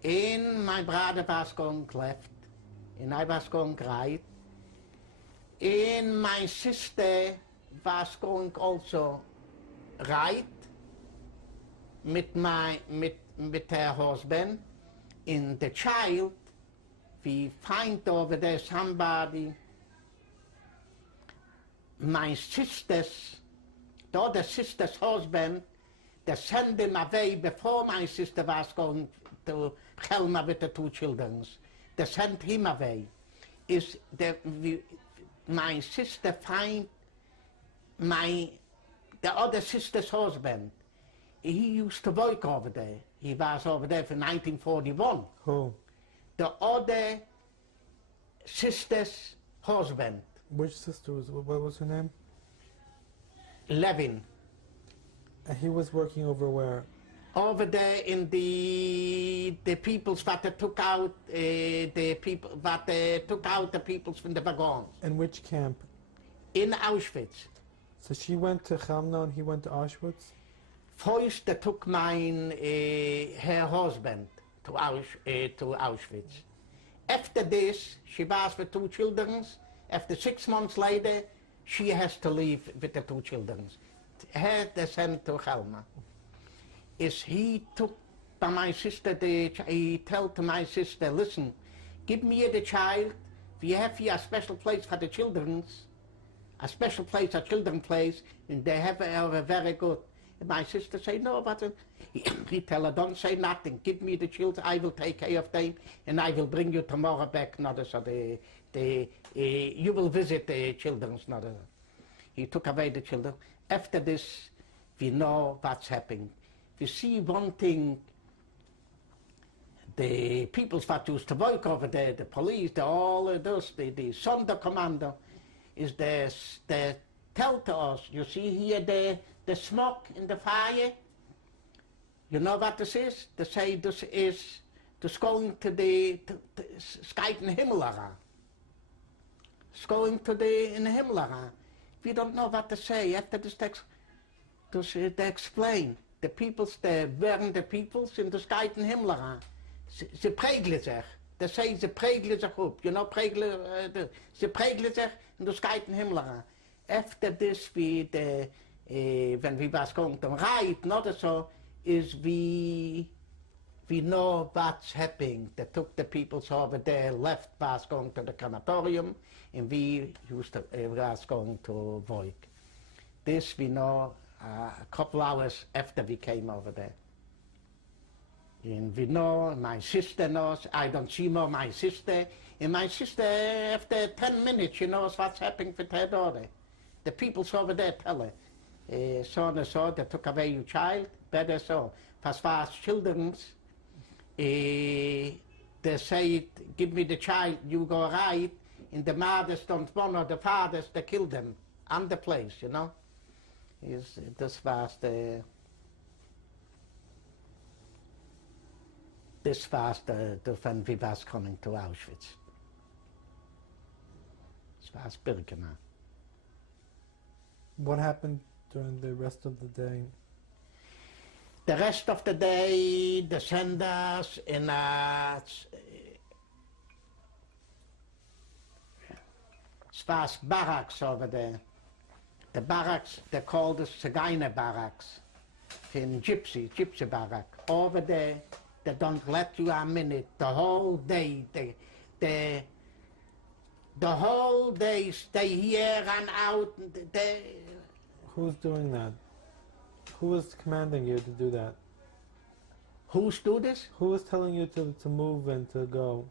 And my brother was going left, and I was going right. And my sister was going also right with her husband. In the child, we find over there somebody, my sister's, the other sister's husband, they sent him away before my sister was going to Helma with the two children. They sent him away. My sister find the other sister's husband. He used to work over there. He was over there for 1941. Who? The other sister's husband. Which sister was, what was her name? Levin. And he was working over where? Over there in the peoples that they took out the peoples from the wagons. In which camp? In Auschwitz. So she went to Chelmno and he went to Auschwitz? First they took her husband to Auschwitz. After this, she was with two children. After 6 months later, she has to leave with the two children. Her they sent to Helma. He took by my sister, he told to my sister, listen, give me the child. We have here a special place for the children. A special place, a children's place, and they have a very good. And my sister say, no, but he tell her, don't say nothing. Give me the children, I will take care of them, and I will bring you tomorrow back. Not so you will visit the children. Not he took away the children. After this, we know what's happening. We see one thing. The people that used to work over there, the police, all of those, the Sonderkommando, is they tell to us, you see here the smoke in the fire? You know what this is? They say this is going to the Skyten Himmler. It's going to the Himmler. We don't know what to say. After this text, they explain. The peoples, they weren't the peoples in the Skyten Himmler. Ze prägle sich. They say ze prägle sich up. You know, ze prägle sich in the Skyten Himmler. After this, when we was going to write, not so, is we know what's happening. They took the peoples over there, left was going to the crematorium, and we was going to work. This we know a couple hours after we came over there. And we know, my sister knows, I don't see more my sister, and my sister, after 10 minutes, she knows what's happening with her daughter. The peoples over there tell her, so and so, they took away your child, better so. As far as children's, they say, give me the child, you go right, and the mothers don't want, or the fathers, they kill them on the place, you know. This was the when we was coming to Auschwitz. This was Birkenau. What happened during the rest of the day? The rest of the day, they send us in a spas barracks over there. The barracks, they called the Zagainer barracks, in gypsy barrack. Over there, they don't let you a minute. The whole day, the whole day stay here and out. Who's doing that? Who was commanding you to do that? Who's do this? Who was telling you to move and to go?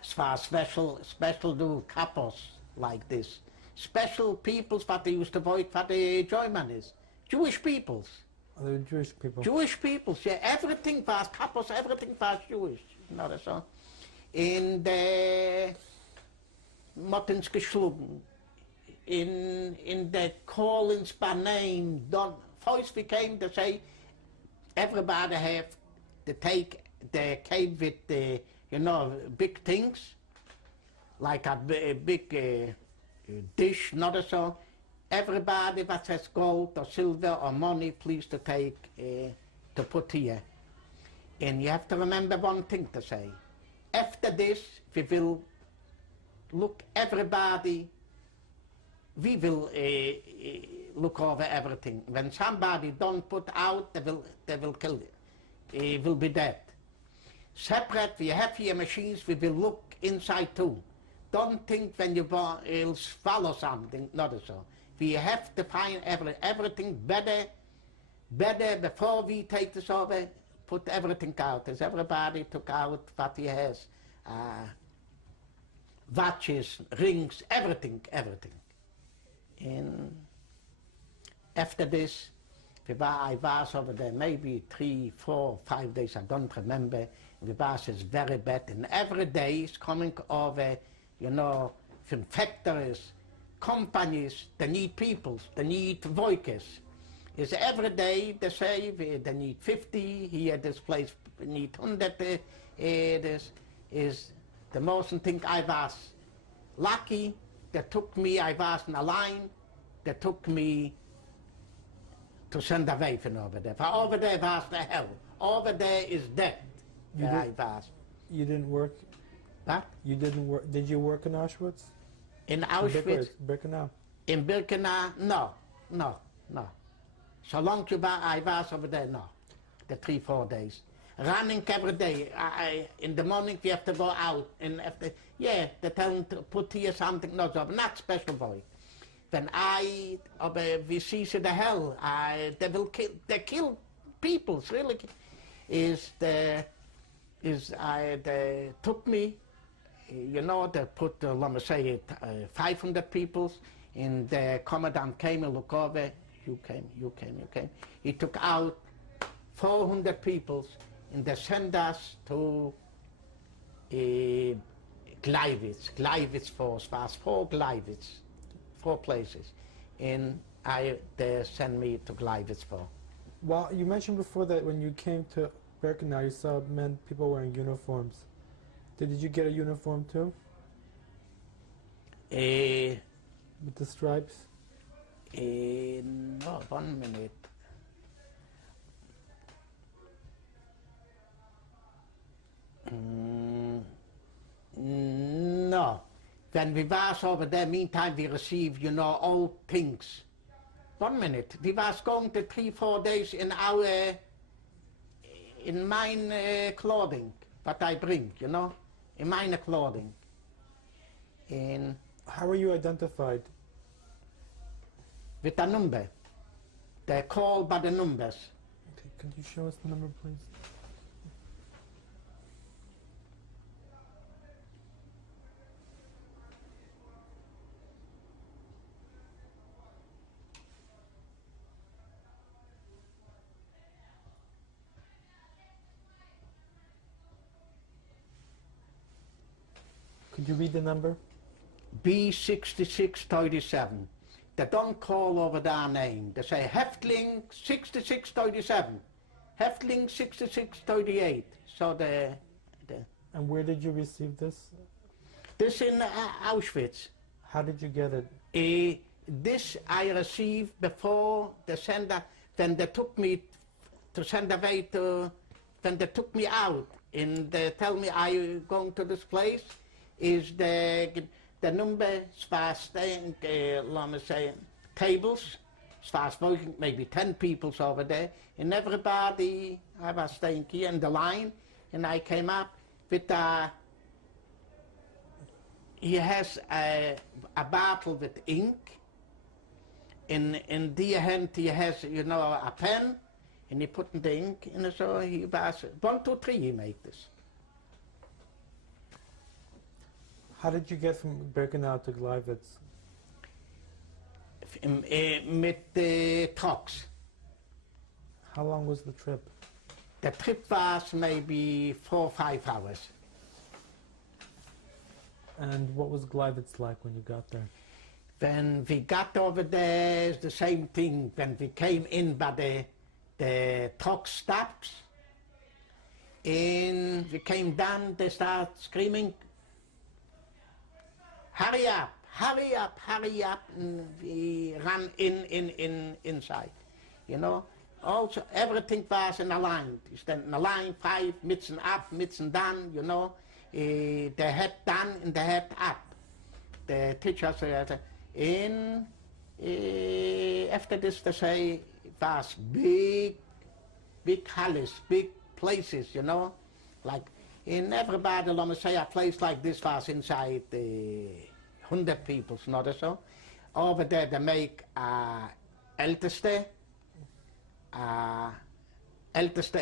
As far as special do couples like this. Special peoples what they used to vote for the Germans. Jewish peoples. Oh, they're Jewish people. Jewish peoples, yeah. Everything was couples, everything was Jewish. Not so. In the Mottens geschlagen. In the callings by name, done. First we came to say everybody have to take the came with the big things like a big dish, not so. Everybody that has gold or silver or money, please to take to put here. And you have to remember one thing to say. After this, we will look everybody. We will look over everything. When somebody don't put out, they will kill it. He will be dead. Separate, we have here machines, we will look inside too. Don't think when you will swallow something, not so. We have to find everything better before we take this over, put everything out. As everybody took out what he has. Watches, rings, everything. And after this, I was over there maybe 3, 4, 5 days, I don't remember. The was is very bad, and every day is coming over, from factories, companies, they need people, they need workers. Is every day they say they need 50, here this place need 100. This is the most thing. I was lucky. They took me, I was in a line, they took me to send away from over there. For over there was the hell. Over there is death. I was. You didn't work? What? You didn't work? Did you work in Auschwitz? In Auschwitz? Birkenau? In Birkenau, no. So long as I was over there, no. The 3, 4 days. Running every day. In the morning we have to go out, and after, they tell them to put here something, not special boy. When we see the hell, they kill people, really. They took me, they put, let me say, 500 people, and the commandant came and looked over, you came. He took out 400 people, and they sent us to Gleiwitz force, was 4 Gleiwitz, 4 places, and they sent me to Gleiwitz for. Well, you mentioned before that when you came to Birkenau, you saw people wearing uniforms. Did you get a uniform too? With the stripes? No, 1 minute. No. When we was over there, meantime we received, all things. 1 minute. We was going to 3, 4 days in mine clothing, what I bring, in mine clothing. And how were you identified? With a number. They're called by the numbers. Okay, could you show us the number, please? Could you read the number? B6637. They don't call over their name. They say Häftling 6637, Häftling 6638. So And where did you receive this? This in Auschwitz. How did you get it? this I received before the sender, when they took me to send away to, when they took me out and they tell me, are you going to this place? Is the number, as far as staying, let me say, tables, as far as working, maybe 10 people over there, and everybody, I was staying here in the line, and I came up with he has a bottle with ink. In the hand he has, you know, a pen, and he put the ink in it, so he was, 1, 2, 3 he made this. How did you get from Birkenau to Gleiwitz? Mit the trucks. How long was the trip? The trip was maybe 4 or 5 hours. And what was Gleiwitz like when you got there? When we got over there, it's the same thing. When we came in by the truck stops, and we came down, they started screaming, hurry up, hurry up, hurry up, and we ran inside, you know. Also, everything was in a line. You stand in a line, 5, mitten up, mitten down, you know. The head down and the head up. The teacher said, and after this they say it was big halles, big places, you know. Like in everybody, let me say, a place like this was inside 100 people, not so. Over there they make älteste,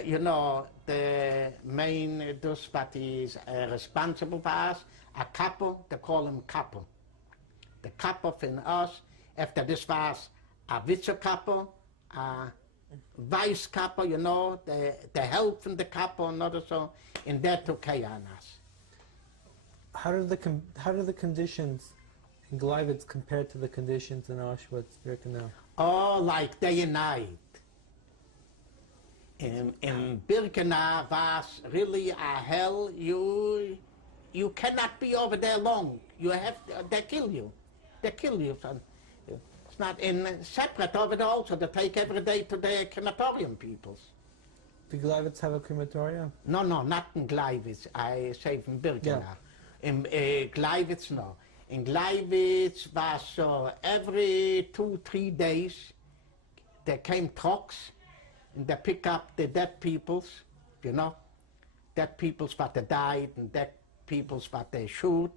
you know, the main those what is responsible for us, a couple, they call him couple. The couple in us, after this was a vice couple, a vice couple, you know, the help from the couple, and so, and that took care of us. How do the conditions in Gleiwitz compare to the conditions in Auschwitz, Birkenau? Oh, like day and night. In Birkenau was really a hell. You cannot be over there long. You have they kill you. They kill you. Son. It's not in separate over there also. They take every day to the crematorium peoples. Do Gleiwitz have a crematorium? No, not in Gleiwitz. I say in Birkenau. Yeah. In Gleiwitz, no. In Gleiwitz was so every 2-3 days there came trucks and they pick up the dead peoples, you know, dead peoples what they died and dead peoples what they shoot,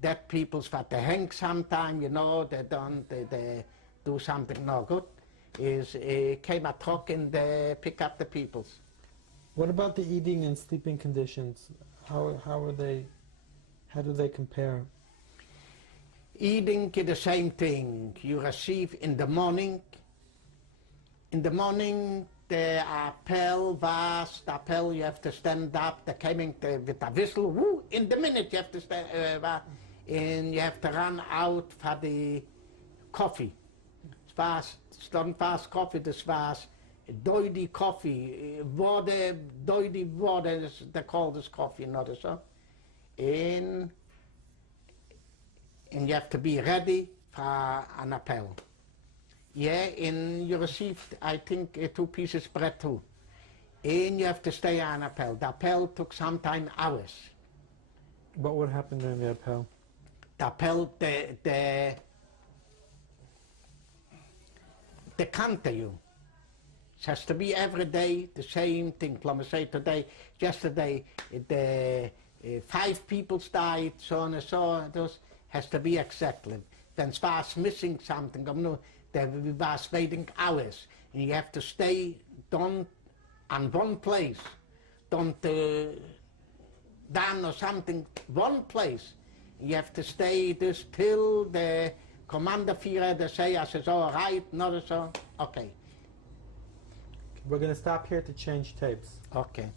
dead peoples what they hang sometime, you know, they do something no good. Came a truck and they pick up the peoples. What about the eating and sleeping conditions? How do they compare? Eating is the same thing. You receive in the morning. In the morning, the appel was, the appel you have to stand up, they coming with a whistle, woo, in the minute you have to stand, and you have to run out for the coffee. It was, stand fast coffee, this was doity coffee, water, doity water, they call this coffee, not so. And you have to be ready for an appel. Yeah, and you received, I think, 2 pieces bread too. And you have to stay on appel. The appel took sometime hours. What would happen during the appel? The appel, they counter you. It has to be every day the same thing. Let me say today, yesterday, the 5 people died, so on and so on. Those has to be exactly. Then was missing something, there was waiting hours, and you have to stay down on one place, don't down or something, one place. You have to stay this till the commander Führer they say, I says, all right, not so, okay. We're going to stop here to change tapes. Okay.